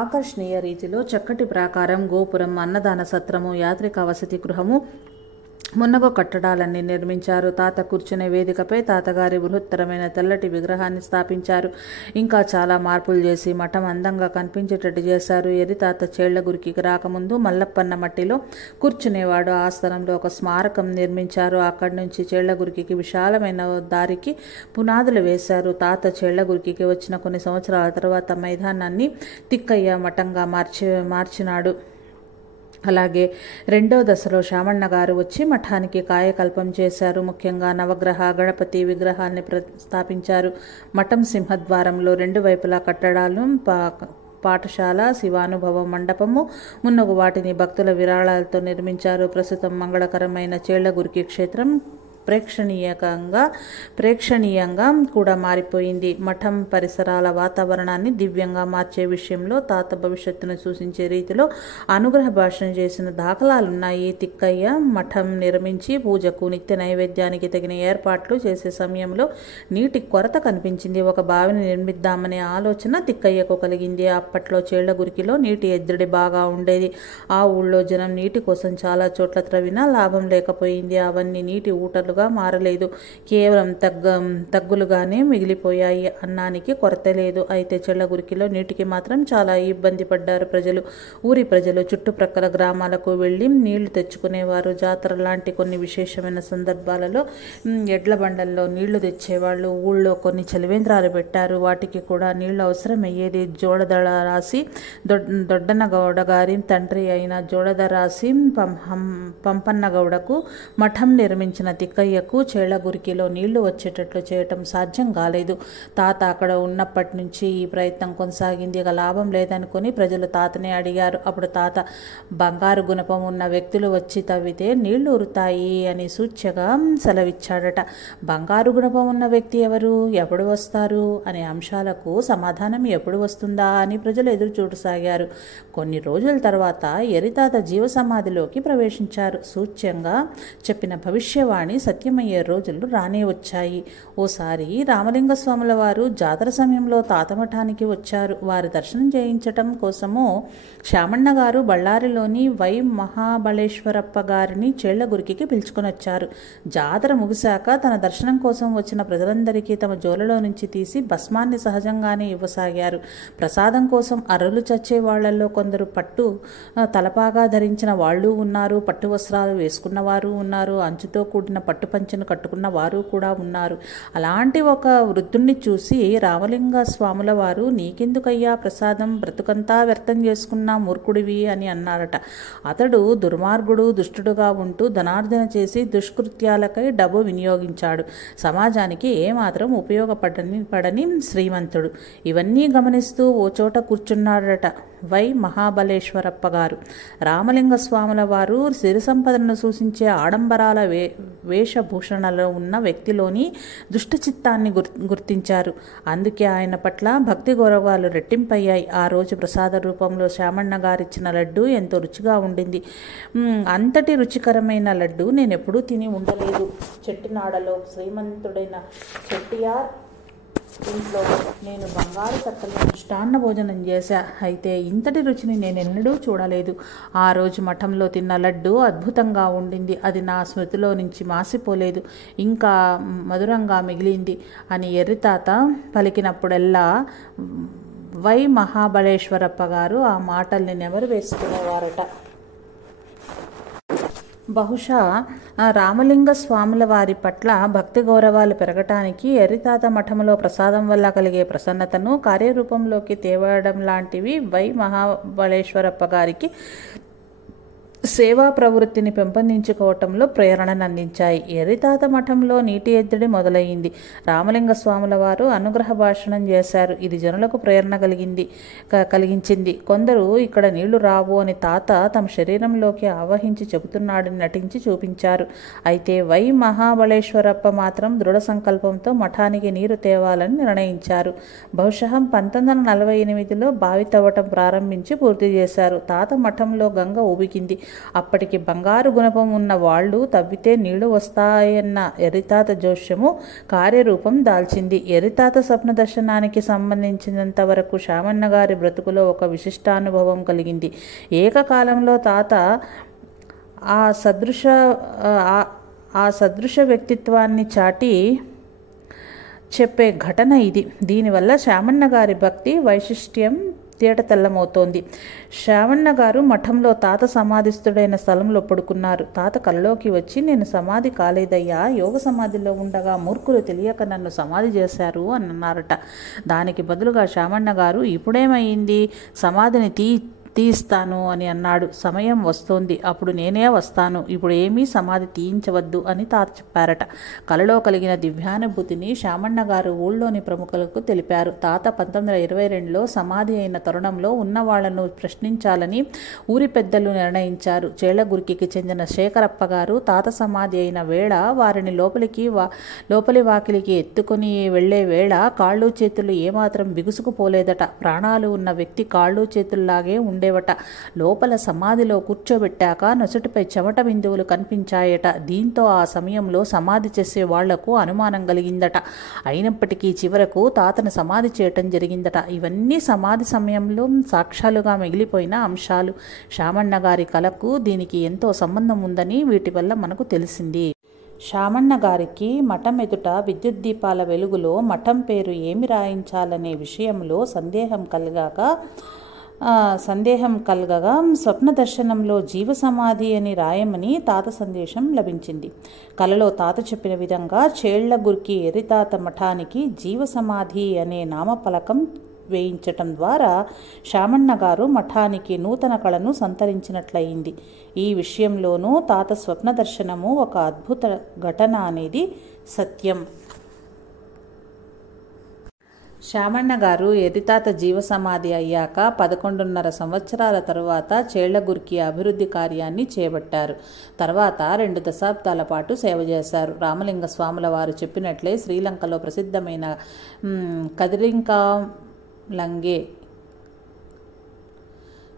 ఆకర్షణీయ రీతిలో చక్కటి ప్రాకారం, గోపురం, అన్నదాన సత్రము, యాత్రిక వసతి గృహము, మున్నగు కట్టడాలన్నీ నిర్మించారు. తాత కూర్చునే వేదికపై తాతగారి బృహత్తరమైన తెల్లటి విగ్రహాన్ని స్థాపించారు. ఇంకా చాలా మార్పులు చేసి మఠం అందంగా కనిపించేటట్టు చేశారు. ఎరితాత చేళ్లగుర్కి రాకముందు మల్లప్పన్న మట్టిలో కూర్చునేవాడు. ఆ స్థలంలో ఒక స్మారకం నిర్మించారు. అక్కడి నుంచి చేళ్లగుర్కి విశాలమైన దారికి పునాదులు వేశారు. తాత చేళ్లగుర్కి వచ్చిన కొన్ని సంవత్సరాల తర్వాత మైదానాన్ని తిక్కయ్య మఠంగా మార్చినాడు. అలాగే రెండో దశలో శామಣ್ణ గారు వచ్చి మఠానికి కాయకల్పం చేశారు. ముఖ్యంగా నవగ్రహ గణపతి విగ్రహాన్ని స్థాపించారు. మఠం సింహద్వారంలో 2 వైపులా కట్టడాలు, పాఠశాల, శివానుభవ మండపము మున్నగు వాటిని భక్తుల విరాళాలతో నిర్మించారు. ప్రస్తుతం మంగళకరమైన చేళ్లగుర్కి క్షేత్రం ప్రేక్షణీయంగా కూడా మారిపోయింది. మఠం పరిసరాల వాతావరణాన్ని దివ్యంగా మార్చే విషయంలో తాత భవిష్యత్తును సూచించే రీతిలో అనుగ్రహ భాషణ చేసిన దాఖలాలున్నాయి. తిక్కయ్య మఠం నిర్మించి పూజకు, నిత్య నైవేద్యానికి తగిన ఏర్పాట్లు చేసే సమయంలో నీటి కొరత కనిపించింది. ఒక బావిని నిర్మిద్దామనే ఆలోచన తిక్కయ్యకు కలిగింది. అప్పట్లో చేళ్లగుర్కిలో నీటి ఎద్దడి బాగా ఉండేది. ఆ ఊళ్ళో జనం నీటి కోసం చాలా చోట్ల త్రవ్వినా లాభం లేకపోయింది. అవన్నీ నీటి ఊటలుగా మారలేదు, కేవలం తగ్గులుగానే మిగిలిపోయాయి. అన్నానికి కొరత లేదు. అయితే చేళ్లగుర్కిలో నీటికి మాత్రం చాలా ఇబ్బంది పడ్డారు ప్రజలు. ఊరి ప్రజలు చుట్టుప్రక్కల గ్రామాలకు వెళ్ళి నీళ్లు తెచ్చుకునేవారు. జాతర లాంటి కొన్ని విశేషమైన సందర్భాలలో ఎడ్ల బండల్లో నీళ్లు తెచ్చేవాళ్ళు. ఊళ్ళో కొన్ని చలివేంద్రాలు పెట్టారు. వాటికి కూడా నీళ్లు అవసరమయ్యేది. జోడదళ రాసి దొడ్డనగౌడ గారి తండ్రి అయిన జోడదరాసి పంపన్నగౌడకు మఠం నిర్మించిన తిక్కయ్యకు చేళ్లగుర్కిలో నీళ్లు వచ్చేటట్లు చేయటం సాధ్యం కాలేదు. తాత అక్కడ ఉన్నప్పటి నుంచి ఈ ప్రయత్నం కొనసాగింది. ఇక లాభం లేదనుకుని ప్రజలు తాతనే అడిగారు. అప్పుడు తాత బంగారు గుణపం ఉన్న వ్యక్తులు వచ్చి తవ్వితే నీళ్లు ఊరుతాయి అని సూచ్యగా సెలవిచ్చాడట. బంగారు గుణపం ఉన్న వ్యక్తి ఎవరు, ఎప్పుడు వస్తారు అనే అంశాలకు సమాధానం ఎప్పుడు వస్తుందా అని ప్రజలు ఎదురు చూడసాగారు. కొన్ని రోజుల తర్వాత ఎరితాత జీవ సమాధిలోకి ప్రవేశించారు. సూచ్యంగా చెప్పిన భవిష్యవాణి సత్యమయ్యే రోజులు రానే వచ్చాయి. ఓసారి రామలింగ స్వాముల వారు జాతర సమయంలో తాతమఠానికి వచ్చారు. వారి దర్శనం చేయించటం కోసము శామಣ್ణ గారు బళ్ళారిలోని వై మహాబలేశ్వరప్ప గారిని చేళ్లగుర్కికి పిలుచుకొని వచ్చారు. జాతర ముగిశాక తన దర్శనం కోసం వచ్చిన ప్రజలందరికీ తమ జోలలో నుంచి తీసి భస్మాన్ని సహజంగానే ఇవ్వసాగారు. ప్రసాదం కోసం అర్రులు చచ్చే వాళ్లలో కొందరు పట్టు తలపాగా ధరించిన వాళ్ళు ఉన్నారు, పట్టు వస్త్రాలు వేసుకున్నవారు ఉన్నారు, అంచుతో కూడిన పట్టు పంచెను కట్టుకున్న వారు కూడా ఉన్నారు. అలాంటి ఒక వృద్ధుణ్ణి చూసి రామలింగ స్వాముల వారు, నీకెందుకయ్యా ప్రసాదం, బ్రతుకంతా వ్యర్థం చేసుకున్న మూర్ఖుడివి అని అన్నారట. అతడు దుర్మార్గుడు, దుష్టుడుగా ఉంటూ ధనార్జన చేసి దుష్కృత్యాలకై డబ్బు వినియోగించాడు. సమాజానికి ఏమాత్రం ఉపయోగపడని శ్రీమంతుడు. ఇవన్నీ గమనిస్తూ ఓ చోట కూర్చున్నాడట వై మహాబలేశ్వరప్ప గారు. రామలింగ స్వాముల వారు సిరి సంపదను సూచించే ఆడంబరాల వేషభూషణలో ఉన్న వ్యక్తిలోని దుష్టచిత్తాన్ని గుర్తించారు. అందుకే ఆయన పట్ల భక్తి గౌరవాలు రెట్టింపయ్యాయి. ఆ రోజు ప్రసాద రూపంలో శామಣ್ణ గారిచ్చిన లడ్డు ఎంతో రుచిగా ఉండింది. అంతటి రుచికరమైన లడ్డు నేనెప్పుడూ తిని ఉండలేదు. చెట్టినాడలో శ్రీమంతుడైన చెట్టియార్ ఇంట్లో నేను బంగారు తట్టలో మిష్టాన్న భోజనం చేశా. అయితే ఇంతటి రుచిని నేనెన్నడూ చూడలేదు. ఆ రోజు మఠంలో తిన్న లడ్డు అద్భుతంగా ఉండింది. అది నా స్మృతిలో నుంచి మాసిపోలేదు, ఇంకా మధురంగా మిగిలింది అని ఎర్రితాత పలికినప్పుడల్లా వై మహాబలేశ్వరప్ప గారు ఆ మాటల్ని నెమరు వేసుకునేవారట. బహుశా రామలింగ స్వాముల వారి పట్ల భక్తి గౌరవాలు పెరగటానికి ఎర్రితాత మఠంలో ప్రసాదం వల్ల కలిగే ప్రసన్నతను కార్యరూపంలోకి తేవడం లాంటివి వై మహాబలేశ్వరప్ప గారికి సేవా ప్రవృత్తిని పెంపొందించుకోవటంలో ప్రేరణనందించాయి. ఎర్రితాత మఠంలో నీటి ఎద్దడి మొదలయ్యింది. రామలింగ స్వాముల వారు అనుగ్రహ భాషణం చేశారు. ఇది జనులకు ప్రేరణ కలిగించింది. కొందరు ఇక్కడ నీళ్లు రావు అని తాత తమ శరీరంలోకి ఆవహించి చెబుతున్నాడని నటించి చూపించారు. అయితే వై మహాబలేశ్వరప్ప మాత్రం దృఢ సంకల్పంతో మఠానికి నీరు తేవాలని నిర్ణయించారు. బహుశా 1948లో బావి తవ్వటం ప్రారంభించి పూర్తి చేశారు. తాత మఠంలో గంగ ఉబికింది. అప్పటికి బంగారు గుణపం ఉన్న వాళ్ళు తవ్వితే నీళ్లు వస్తాయన్న ఎర్రితాత జోష్యము కార్యరూపం దాల్చింది. ఎర్రితాత స్వప్న దర్శనానికి సంబంధించినంత వరకు శామన్న గారి బ్రతుకులో ఒక విశిష్టానుభవం కలిగింది. ఏకకాలంలో తాత ఆ సదృశ వ్యక్తిత్వాన్ని చాటి చెప్పే ఘటన ఇది. దీనివల్ల శామన్న గారి భక్తి వైశిష్ట్యం తేటతెల్లమవుతోంది. శ్రావణ గారు మఠంలో తాత సమాధిస్థుడైన స్థలంలో పడుకున్నారు. తాత కలలోకి వచ్చి, నేను సమాధి కాలేదయ్యా, యోగ సమాధిలో ఉండగా మూర్ఖులు తెలియక నన్ను సమాధి చేశారు అని అన్నారట. దానికి బదులుగా శ్రావణ గారు, ఇప్పుడేమైంది, సమాధిని తీయిస్తాను అని అన్నాడు. సమయం వస్తోంది, అప్పుడు నేనే వస్తాను, ఇప్పుడు ఏమీ సమాధి తీయించవద్దు అని తాత చెప్పారట. కలలో కలిగిన దివ్యానుభూతిని శామన్న గారు ఊళ్ళోని ప్రముఖులకు తెలిపారు. తాత 1922లో సమాధి అయిన తరుణంలో ఉన్నవాళ్లను ప్రశ్నించాలని ఊరి పెద్దలు నిర్ణయించారు. చేళ్లగుర్కికి చెందిన శేఖరప్ప గారు తాత సమాధి అయిన వేళ వారిని లోపలి వాకిలికి ఎత్తుకుని వెళ్లే వేళ కాళ్ళు చేతులు ఏమాత్రం బిగుసుకుపోలేదట. ప్రాణాలు ఉన్న వ్యక్తి కాళ్ళు చేతుల్లాగే ఉండేవట. లోపల సమాధిలో కూర్చోబెట్టాక నొసటిపై చెమట బిందువులు కనిపించాయట. దీంతో ఆ సమయంలో సమాధి చేసే వాళ్లకు అనుమానం కలిగిందట. అయినప్పటికీ చివరకు తాతను సమాధి చేయటం జరిగిందట. ఇవన్నీ సమాధి సమయంలో సాక్ష్యాలుగా మిగిలిపోయిన అంశాలు. శామన్న గారి కళకు దీనికి ఎంతో సంబంధం ఉందని వీటి వల్ల మనకు తెలిసింది. శామన్న గారికి మఠం ఎదుట విద్యుత్ దీపాల వెలుగులో మఠం పేరు ఏమి రాయించాలనే విషయంలో సందేహం కలగగా స్వప్న దర్శనంలో జీవ సమాధి అని రాయమని తాత సందేశం లభించింది. కలలో తాత చెప్పిన విధంగా చేళ్లగుర్కి ఎర్రితాత మఠానికి జీవ సమాధి అనే నామఫలకం వేయించటం ద్వారా శామన్న గారు మఠానికి నూతన కళను సంతరించినట్లయింది. ఈ విషయంలోనూ తాత స్వప్న దర్శనము ఒక అద్భుత ఘటన అనేది సత్యం. శామన్న గారు ఎర్రితాత జీవ సమాధి అయ్యాక 11.5 సంవత్సరాల తరువాత చేళ్లగుర్కి అభివృద్ధి కార్యాన్ని చేపట్టారు. తర్వాత 2 దశాబ్దాల పాటు సేవ చేశారు. రామలింగ స్వాముల వారు చెప్పినట్లే శ్రీలంకలో ప్రసిద్ధమైన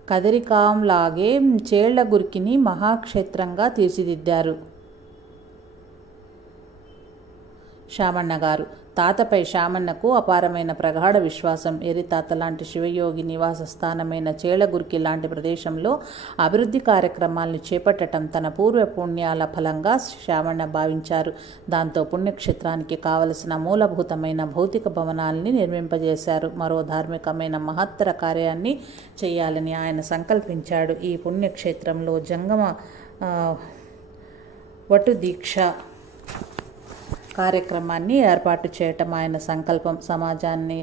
కదిరికాంలాగే చేళ్లగుర్కిని మహాక్షేత్రంగా తీర్చిదిద్దారు శామన్న గారు. తాతపై శామన్నకు అపారమైన ప్రగాఢ విశ్వాసం. ఎర్రితాత లాంటి శివయోగి నివాస స్థానమైన చేళ్లగుర్కి లాంటి ప్రదేశంలో అభివృద్ధి కార్యక్రమాలను చేపట్టడం తన పూర్వ పుణ్యాల ఫలంగా శామన్న భావించారు. దాంతో పుణ్యక్షేత్రానికి కావలసిన మూలభూతమైన భౌతిక భవనాల్ని నిర్మింపజేశారు. మరో ధార్మికమైన మహత్తర కార్యాన్ని చేయాలని ఆయన సంకల్పించాడు. ఈ పుణ్యక్షేత్రంలో జంగమ వటు దీక్ష కార్యక్రమాన్ని ఏర్పాటు చేయటం ఆయన సంకల్పం. సమాజాన్ని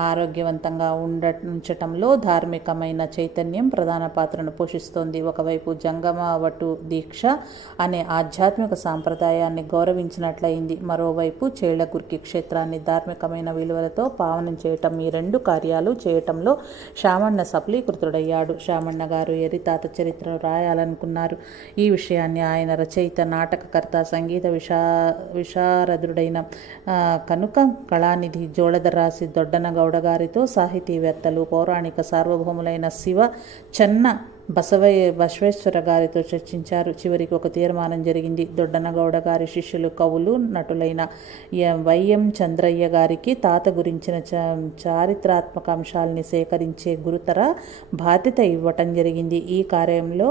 ఆరోగ్యవంతంగా ఉంచటంలో ధార్మికమైన చైతన్యం ప్రధాన పాత్రను పోషిస్తోంది. ఒకవైపు జంగమ వటు దీక్ష అనే ఆధ్యాత్మిక సాంప్రదాయాన్ని గౌరవించినట్లయింది. మరోవైపు చేళ్లగుర్కి క్షేత్రాన్ని ధార్మికమైన విలువలతో పావనం చేయటం, ఈ 2 కార్యాలు చేయటంలో శామన్న సఫలీకృతుడయ్యాడు. శామన్న గారు ఎర్రితాత చరిత్రను రాయాలనుకున్నారు. ఈ విషయాన్ని ఆయన రచయిత, నాటకకర్త, సంగీత విశారదుడైన కనుక కళానిధి జోళదరాసి దొడ్డన గౌడ గారితో, సాహితీవేత్తలు, పౌరాణిక సార్వభౌములైన శివ చెన్న బసవేశ్వర గారితో చర్చించారు. చివరికి ఒక తీర్మానం జరిగింది. దొడ్డనగౌడ గారి శిష్యులు కవులు నటులైన వైఎం చంద్రయ్య గారికి తాత గురించిన చారిత్రాత్మక అంశాలని సేకరించే గురుతర బాధ్యత ఇవ్వటం జరిగింది. ఈ కార్యంలో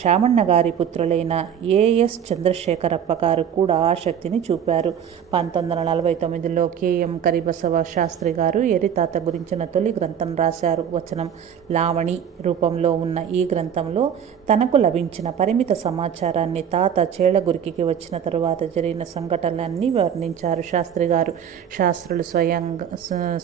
శామಣ್ణ గారి పుత్రులైన ఏఎస్ చంద్రశేఖరప్ప గారు కూడా ఆసక్తిని చూపారు. 1949లో కెఎం కరిబసవ శాస్త్రి గారు ఎరితాత గురించిన తొలి గ్రంథం రాశారు. వచనం లావణి రూపంలో ఉన్న ఈ గ్రంథంలో తనకు లభించిన పరిమిత సమాచారాన్ని తాత చేళ్లగురికి వచ్చిన తరువాత జరిగిన సంఘటనలన్నీ వర్ణించారు శాస్త్రి గారు. శాస్త్రులు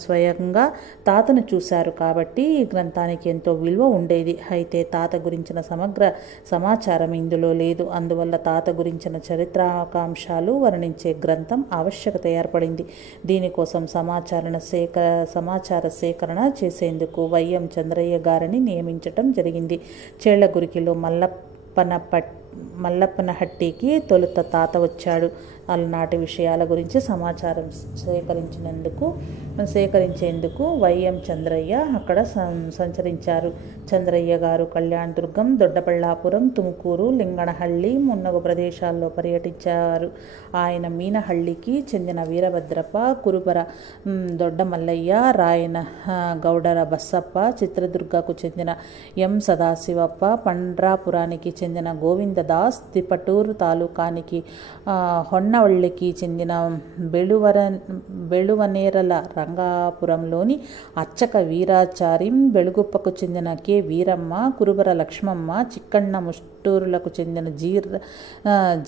స్వయంగా తాతను చూశారు కాబట్టి ఈ గ్రంథానికి ఎంతో విలువ ఉండేది. అయితే తాత గురించిన సమగ్ర సమాచారం ఇందులో లేదు. అందువల్ల తాత గురించిన చరిత్రాకాంశాలు వర్ణించే గ్రంథం ఆవశ్యకత ఏర్పడింది. దీనికోసం సమాచార సేకరణ చేసేందుకు వైఎం చంద్రయ్య గారిని నియమించటం జరిగింది. చేళ్లగురికిలో మల్లప్పనహట్టికి తొలుత తాత వచ్చాడు. అలనాటి విషయాల గురించి సమాచారం సేకరించేందుకు వైఎం చంద్రయ్య అక్కడ సంచరించారు. చంద్రయ్య గారు కళ్యాణదుర్గం, దొడ్డబళ్ళాపురం, తుముకూరు, లింగనహళ్ళి మున్నగు ప్రదేశాల్లో పర్యటించారు. ఆయన మీనహళ్ళికి చెందిన వీరభద్రప్ప, కురుబర దొడ్డమల్లయ్య, రాయన గౌడర బస్సప్ప, చిత్రదుర్గకు చెందిన ఎం సదాశివప్ప, పండ్రాపురానికి చెందిన గోవిందదాస్, తిపటూరు తాలూకానికి హొన్నవళ్ళికి చెందిన బెళువనేరల రంగాపురంలోని అచ్చక వీరాచారి, బెలుగుప్పకు చెందిన కె వీరమ్మ, కురుబర లక్ష్మమ్మ, చిక్కಣ್ణ ముష్టూరులకు చెందిన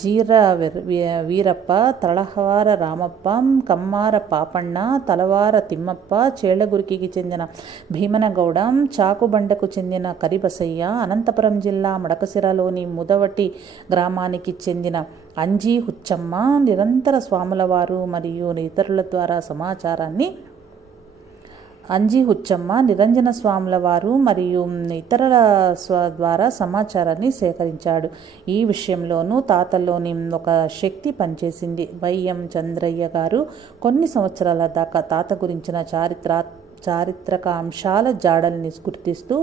జీర వీరప్ప, తలహవార రామప్ప, కమ్మార పాపಣ್ణ, తలవార తిమ్మప్ప, చేళ్లగురికి చెందిన భీమనగౌడ, చాకుబండకు చెందిన కరిబసయ్య, అనంతపురం జిల్లా మడకసిరలోని ముదవటి గ్రామానికి చెందిన అంజీ హుచ్చమ్మ, నిరంతర స్వాములవారు మరియు ఇతరుల ద్వారా సమాచారాన్ని నిరంజన స్వాముల వారు మరియు ఇతరుల ద్వారా సమాచారాన్ని సేకరించాడు. ఈ విషయంలోనూ తాతలోని ఒక శక్తి పనిచేసింది. వైఎం చంద్రయ్య గారు కొన్ని సంవత్సరాల దాకా తాత గురించిన చారిత్రక అంశాల జాడల్ని గుర్తిస్తూ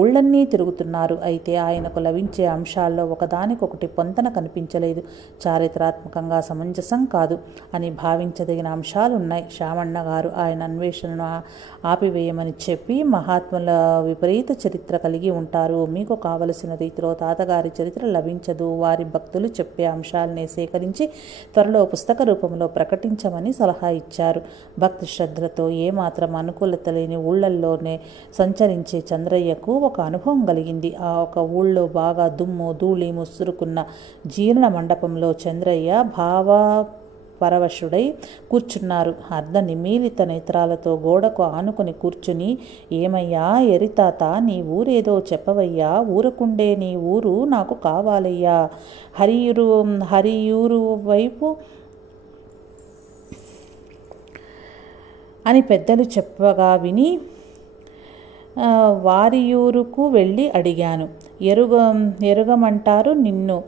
ఊళ్ళన్నీ తిరుగుతున్నారు. అయితే ఆయనకు లభించే అంశాల్లో ఒకదానికొకటి పొంతన కనిపించలేదు. చారిత్రాత్మకంగా సమంజసం కాదు అని భావించదగిన అంశాలున్నాయి. శామಣ್ణ గారు ఆయన అన్వేషణను ఆపివేయమని చెప్పి మహాత్ముల విపరీత చరిత్ర కలిగి ఉంటారు, మీకు కావలసిన రీతిలో తాతగారి చరిత్ర లభించదు, వారి భక్తులు చెప్పే అంశాలనే సేకరించి త్వరలో పుస్తక రూపంలో ప్రకటించమని సలహా ఇచ్చారు. భక్తి శ్రద్ధలతో ఏమాత్రం అనుకూలత లేని ఊళ్ళల్లోనే సంచరించే చంద్రయ్యకు ఒక అనుభవం కలిగింది. ఆ ఒక ఊళ్ళో బాగా దుమ్ము ధూళి ముసురుకున్న జీర్ణ మండపంలో చంద్రయ్య పరవశుడై కూర్చున్నారు. అర్ధ నిమీలిత నేత్రాలతో గోడకు ఆనుకుని కూర్చుని, ఏమయ్యా ఎరితాత, నీ ఊరేదో చెప్పవయ్యా, ఊరకుండే నీ ఊరు నాకు కావాలయ్యా, హరియూరు వైపు అని పెద్దలు చెప్పగా విని వారియూరుకు వెళ్ళి అడిగాను. ఎరుగమంటారు నిన్ను,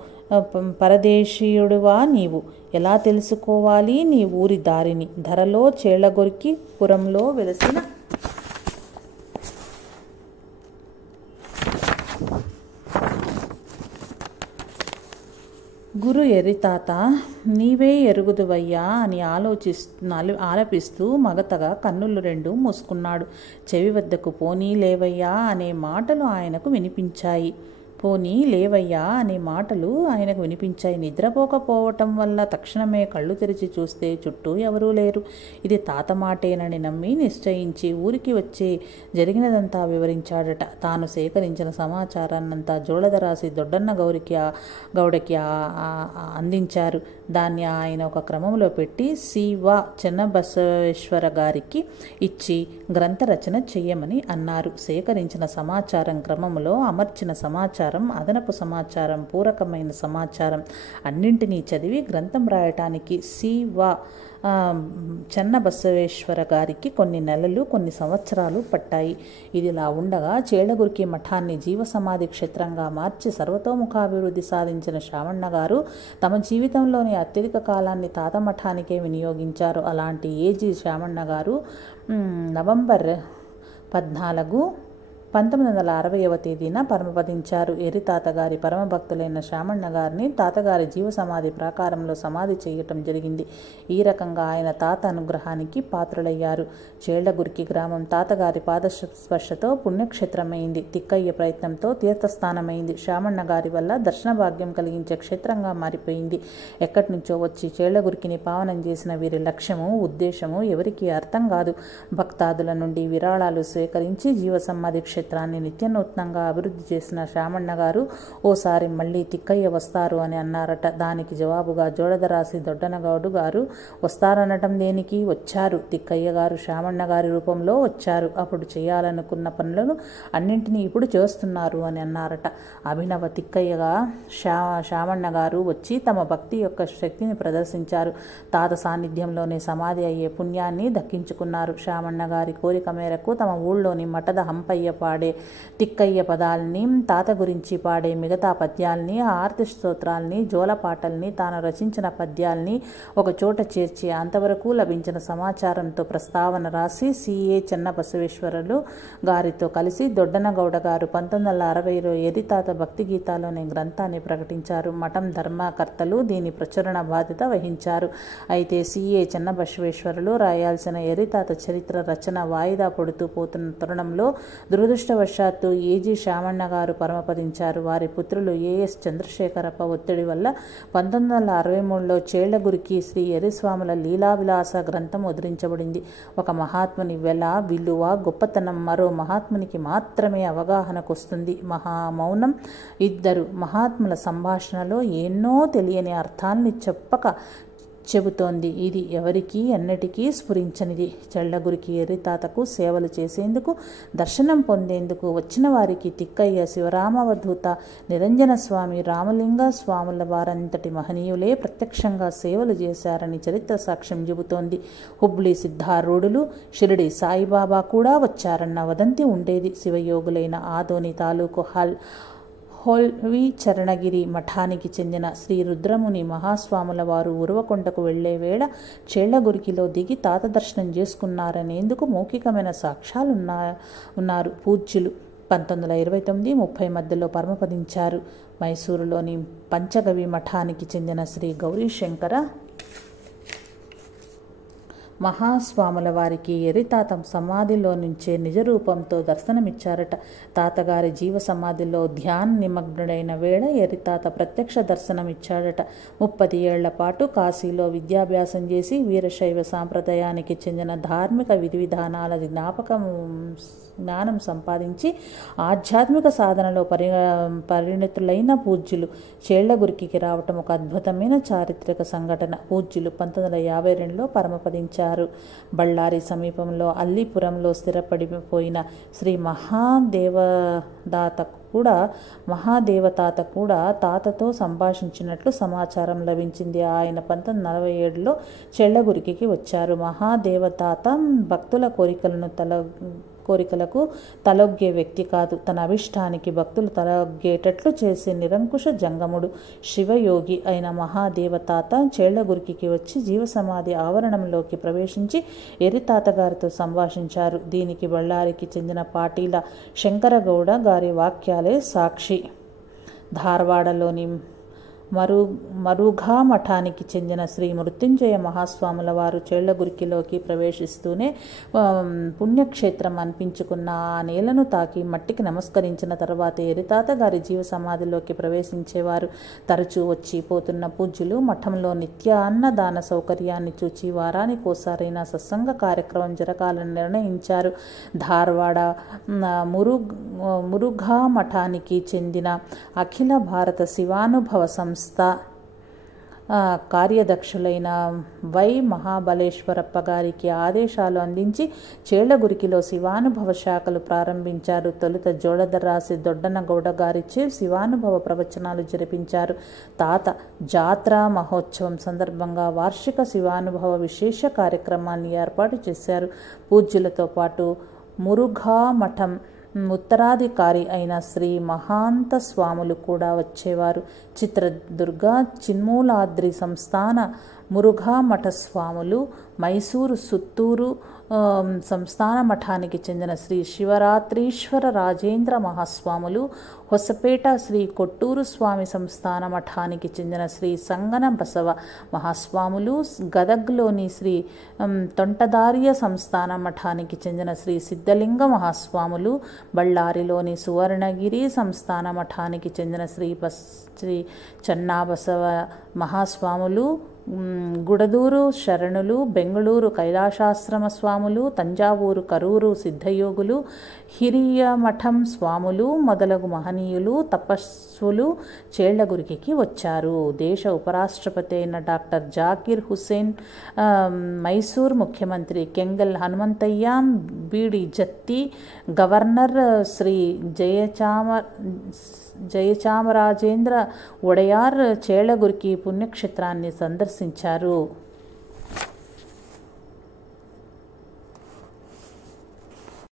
పరదేశీయుడువా నీవు, ఎలా తెలుసుకోవాలి నీ ఊరి దారిని? ధరలో చేళ్లగొరికి పురంలో వెలసిన గురు ఎరితాత, నీవే ఎరుగుదువయ్యా అని ఆలపిస్తూ మగతగా కన్నులు రెండు మూసుకున్నాడు. చెవి వద్దకు పోనీ లేవయ్యా అనే మాటలు ఆయనకు వినిపించాయి. నిద్రపోకపోవటం వల్ల తక్షణమే కళ్ళు తెరిచి చూస్తే చుట్టూ ఎవరూ లేరు. ఇది తాత మాటేనని నమ్మి నిశ్చయించి ఊరికి వచ్చి జరిగినదంతా వివరించాడట. తాను సేకరించిన సమాచారాన్నంతా జోళదరాసి దొడ్డన్న గౌడకి అందించారు. దాన్ని ఆయన ఒక క్రమంలో పెట్టి సి.వ. చెన్నబసవేశ్వర గారికి ఇచ్చి గ్రంథ రచన చెయ్యమని అన్నారు. సేకరించిన సమాచారం క్రమంలో అమర్చిన సమాచారం, అదనపు సమాచారం, పూరకమైన సమాచారం అన్నింటినీ చదివి గ్రంథం రాయటానికి సి.వ. చెన్నబసవేశ్వర గారికి కొన్ని నెలలు, కొన్ని సంవత్సరాలు పట్టాయి. ఇదిలా ఉండగా చేళ్లగురికి మఠాన్ని జీవసమాధి క్షేత్రంగా మార్చి సర్వతోముఖాభివృద్ధి సాధించిన శామಣ್ణ గారు తమ జీవితంలోని అత్యధిక కాలాన్ని తాత మఠానికే వినియోగించారు. అలాంటి ఏజీ శామಣ್ణ గారు నవంబర్ 14, 1960వ తేదీన పరమపదించారు. ఎర్రి తాతగారి పరమభక్తులైన శామಣ್ణ గారిని తాతగారి జీవ సమాధి ప్రాకారంలో సమాధి చేయటం జరిగింది. ఈ రకంగా ఆయన తాత అనుగ్రహానికి పాత్రులయ్యారు. చేళ్లగురికి గ్రామం తాతగారి పాదస్పర్శతో పుణ్యక్షేత్రమైంది. తిక్కయ్య ప్రయత్నంతో తీర్థస్థానమైంది. శామಣ್ణ గారి వల్ల దర్శన భాగ్యం కలిగించే క్షేత్రంగా మారిపోయింది. ఎక్కడి నుంచో వచ్చి చేళ్లగురికిని పావనం చేసిన వీరి లక్ష్యము, ఉద్దేశము ఎవరికీ అర్థం కాదు. భక్తాదుల నుండి విరాళాలు స్వీకరించి జీవ సమాధి క్షేత్రాన్ని నిత్యనూతనంగా అభివృద్ధి చేసిన శామಣ್ణ గారు ఓసారి మళ్ళీ తిక్కయ్య వస్తారు అని అన్నారట. దానికి జవాబుగా జోడదరాసి దొడ్డనగౌడు గారు వస్తారనటం దేనికి? వచ్చారు. తిక్కయ్య గారు శామಣ್ణ గారి రూపంలో వచ్చారు. అప్పుడు చేయాలనుకున్న పనులను అన్నింటినీ ఇప్పుడు చేస్తున్నారు అని అన్నారట. అభినవ తిక్కయ్యగా శామಣ್ణ గారు వచ్చి తమ భక్తి యొక్క శక్తిని ప్రదర్శించారు. తాత సాన్నిధ్యంలోనే సమాధి అయ్యే పుణ్యాన్ని దక్కించుకున్నారు. శామಣ್ణ గారి కోరిక మేరకు తమ ఊళ్ళోని మఠద హంపయ్య పాడే తిక్కయ్య పదాల్ని, తాత గురించి పాడే మిగతా పద్యాల్ని, ఆర్తి స్తోత్రాల్ని, జోలపాటల్ని, తాను రచించిన పద్యాల్ని ఒక చోట చేర్చి అంతవరకు లభించిన సమాచారంతో ప్రస్తావన రాసి సిఏ చెన్నబసవేశ్వరులు గారితో కలిసి దొడ్డనగౌడ గారు 1960లో ఎర్రితాత భక్తి గీతాలోని గ్రంథాన్ని ప్రకటించారు. మఠం ధర్మకర్తలు దీని ప్రచురణ బాధ్యత వహించారు. అయితే సిఏ చెన్నబసవేశ్వరులు రాయాల్సిన ఎర్రితాత చరిత్ర రచన వాయిదా పడుతూ పోతున్న తరుణంలో దురదృష్టవశాత్తు ఏజీ శామಣ್ణ గారు పరమపదించారు. వారి పుత్రులు ఏఎస్ చంద్రశేఖరప్ప ఒత్తిడి వల్ల 1963లో చేళ్లగురికి శ్రీ ఎర్రిస్వాముల లీలావిలాస గ్రంథం ముద్రించబడింది. ఒక మహాత్ముని వెల, విలువ, గొప్పతనం మరో మహాత్మునికి మాత్రమే అవగాహనకొస్తుంది. మహామౌనం. ఇద్దరు మహాత్ముల సంభాషణలో ఎన్నో తెలియని అర్థాన్ని చెబుతోంది. ఇది ఎవరికీ ఎన్నటికీ స్ఫురించనిది. చెళ్లగురికి ఎర్రితాతకు సేవలు చేసేందుకు, దర్శనం పొందేందుకు వచ్చిన వారికి తిక్కయ్య, శివరామవధూత, నిరంజన స్వామి, రామలింగ స్వాముల వారంతటి మహనీయులే ప్రత్యక్షంగా సేవలు చేశారని చరిత్ర సాక్ష్యం చెబుతోంది. హుబ్లీ సిద్ధారూఢులు, షిరిడి సాయిబాబా కూడా వచ్చారన్న వదంతి ఉండేది. శివయోగులైన ఆదోని తాలూకు హోల్వి చరణగిరి మఠానికి చెందిన శ్రీ రుద్రముని మహాస్వాముల వారు ఉరవకొండకు వెళ్లే వేళ చేళ్లగురికిలో దిగి తాత దర్శనం చేసుకున్నారనేందుకు మౌఖికమైన సాక్ష్యాలున్నారు. పూజ్యులు 1929-30 మధ్యలో పరమపదించారు. మైసూరులోని పంచగవి మఠానికి చెందిన శ్రీ గౌరీశంకర మహాస్వాముల వారికి ఎర్రితాత సమాధిలో నుంచే నిజరూపంతో దర్శనమిచ్చారట. తాతగారి జీవ సమాధిలో ధ్యాన నిమగ్నుడైన వేళ ఎర్రితాత ప్రత్యక్ష దర్శనమిచ్చాడట. 30 ఏళ్ల పాటు కాశీలో విద్యాభ్యాసం చేసి వీరశైవ సాంప్రదాయానికి చెందిన ధార్మిక విధి విధానాల జ్ఞానం సంపాదించి ఆధ్యాత్మిక సాధనలో పరిణితులైన పూజ్యులు చేళ్లగురికి రావటం ఒక అద్భుతమైన చారిత్రక సంఘటన. పూజ్యులు 1952లో పరమపదించారు. బళ్ళారి సమీపంలో అల్లీపురంలో స్థిరపడిపోయిన శ్రీ మహాదేవతాత కూడా తాతతో సంభాషించినట్లు సమాచారం లభించింది. ఆయన 1947లో చెళ్లగురికి వచ్చారు. మహాదేవతాత భక్తుల కోరికలకు తలొగ్గే వ్యక్తి కాదు. తన అభిష్టానికి భక్తులు తలొగ్గేటట్లు చేసే నిరంకుశ జంగముడు, శివయోగి అయిన మహాదేవతాత చేళ్లగురికి వచ్చి జీవసమాధి ఆవరణంలోకి ప్రవేశించి ఎర్రితాత గారితో సంభాషించారు. దీనికి బళ్ళారికి చెందిన పాటీల శంకరగౌడ గారి వాక్యాలే సాక్షి. ధార్వాడలోని మరుఘా మఠానికి చెందిన శ్రీ మృత్యుంజయ మహాస్వాముల వారు చేళ్లగురికిలోకి ప్రవేశిస్తూనే పుణ్యక్షేత్రం అనిపించుకున్న ఆ నేలను తాకి మట్టికి నమస్కరించిన తర్వాత ఎర్రితాత గారి జీవ సమాధిలోకి ప్రవేశించేవారు. తరచూ వచ్చి పోతున్న పూజ్యులు మఠంలో నిత్య అన్నదాన సౌకర్యాన్ని చూచి వారానికోసారైనా సత్సంగ కార్యక్రమం జరగాలని నిర్ణయించారు. ధార్వాడ మురుఘా మఠానికి చెందిన అఖిల భారత శివానుభవ సంస్థ కార్యదక్షులైన వై మహాబలేశ్వరప్ప గారికి ఆదేశాలు అందించి చేళ్లగురికిలో శివానుభవ శాఖలు ప్రారంభించారు. తొలుత జోడదరాసి దొడ్డనగౌడ గారిచే శివానుభవ ప్రవచనాలు జరిపించారు. తాత జాత్రా మహోత్సవం సందర్భంగా వార్షిక శివానుభవ విశేష కార్యక్రమాన్ని ఏర్పాటు చేశారు. పూజ్యులతో పాటు మురుఘా మఠం ఉత్తరాధికారి అయిన శ్రీ మహాంత స్వాములు కూడా వచ్చేవారు. చిత్రదుర్గ చిన్మూలాద్రి సంస్థాన మురుఘా మఠ స్వాములు, మైసూరు సుత్తూరు సంస్థాన మఠానికి చెందిన శ్రీ శివరాత్రీశ్వర రాజేంద్ర మహాస్వాములు, హొసపేట శ్రీ కొట్టూరు స్వామి సంస్థాన మఠానికి చెందిన శ్రీ సంగన బసవ మహాస్వాములు, గదగ్లోని శ్రీ తొంటదార్య సంస్థాన మఠానికి చెందిన శ్రీ సిద్ధలింగ మహాస్వాములు, బళ్ళారిలోని సువర్ణగిరి సంస్థాన మఠానికి చెందిన శ్రీ చెన్నాబసవ మహాస్వాములు, గుడదూరు శరణులు, బెంగళూరు కైలాసాశ్రమ స్వాములు, తంజావూరు కరూరు సిద్ధయోగులు, హిరియమఠం స్వాములు మొదలగు మహనీయులు తపస్సులు చేళ్లగురికి వచ్చారు. దేశ ఉపరాష్ట్రపతి అయిన డాక్టర్ జాకిర్ హుసేన్, మైసూర్ ముఖ్యమంత్రి కెంగల్ హనుమంతయ్య, బీడి జత్తి, గవర్నర్ శ్రీ జయచామరాజేంద్ర ఒడయార్ చేళ్లగురికి పుణ్యక్షేత్రాన్ని సందర్శించారు.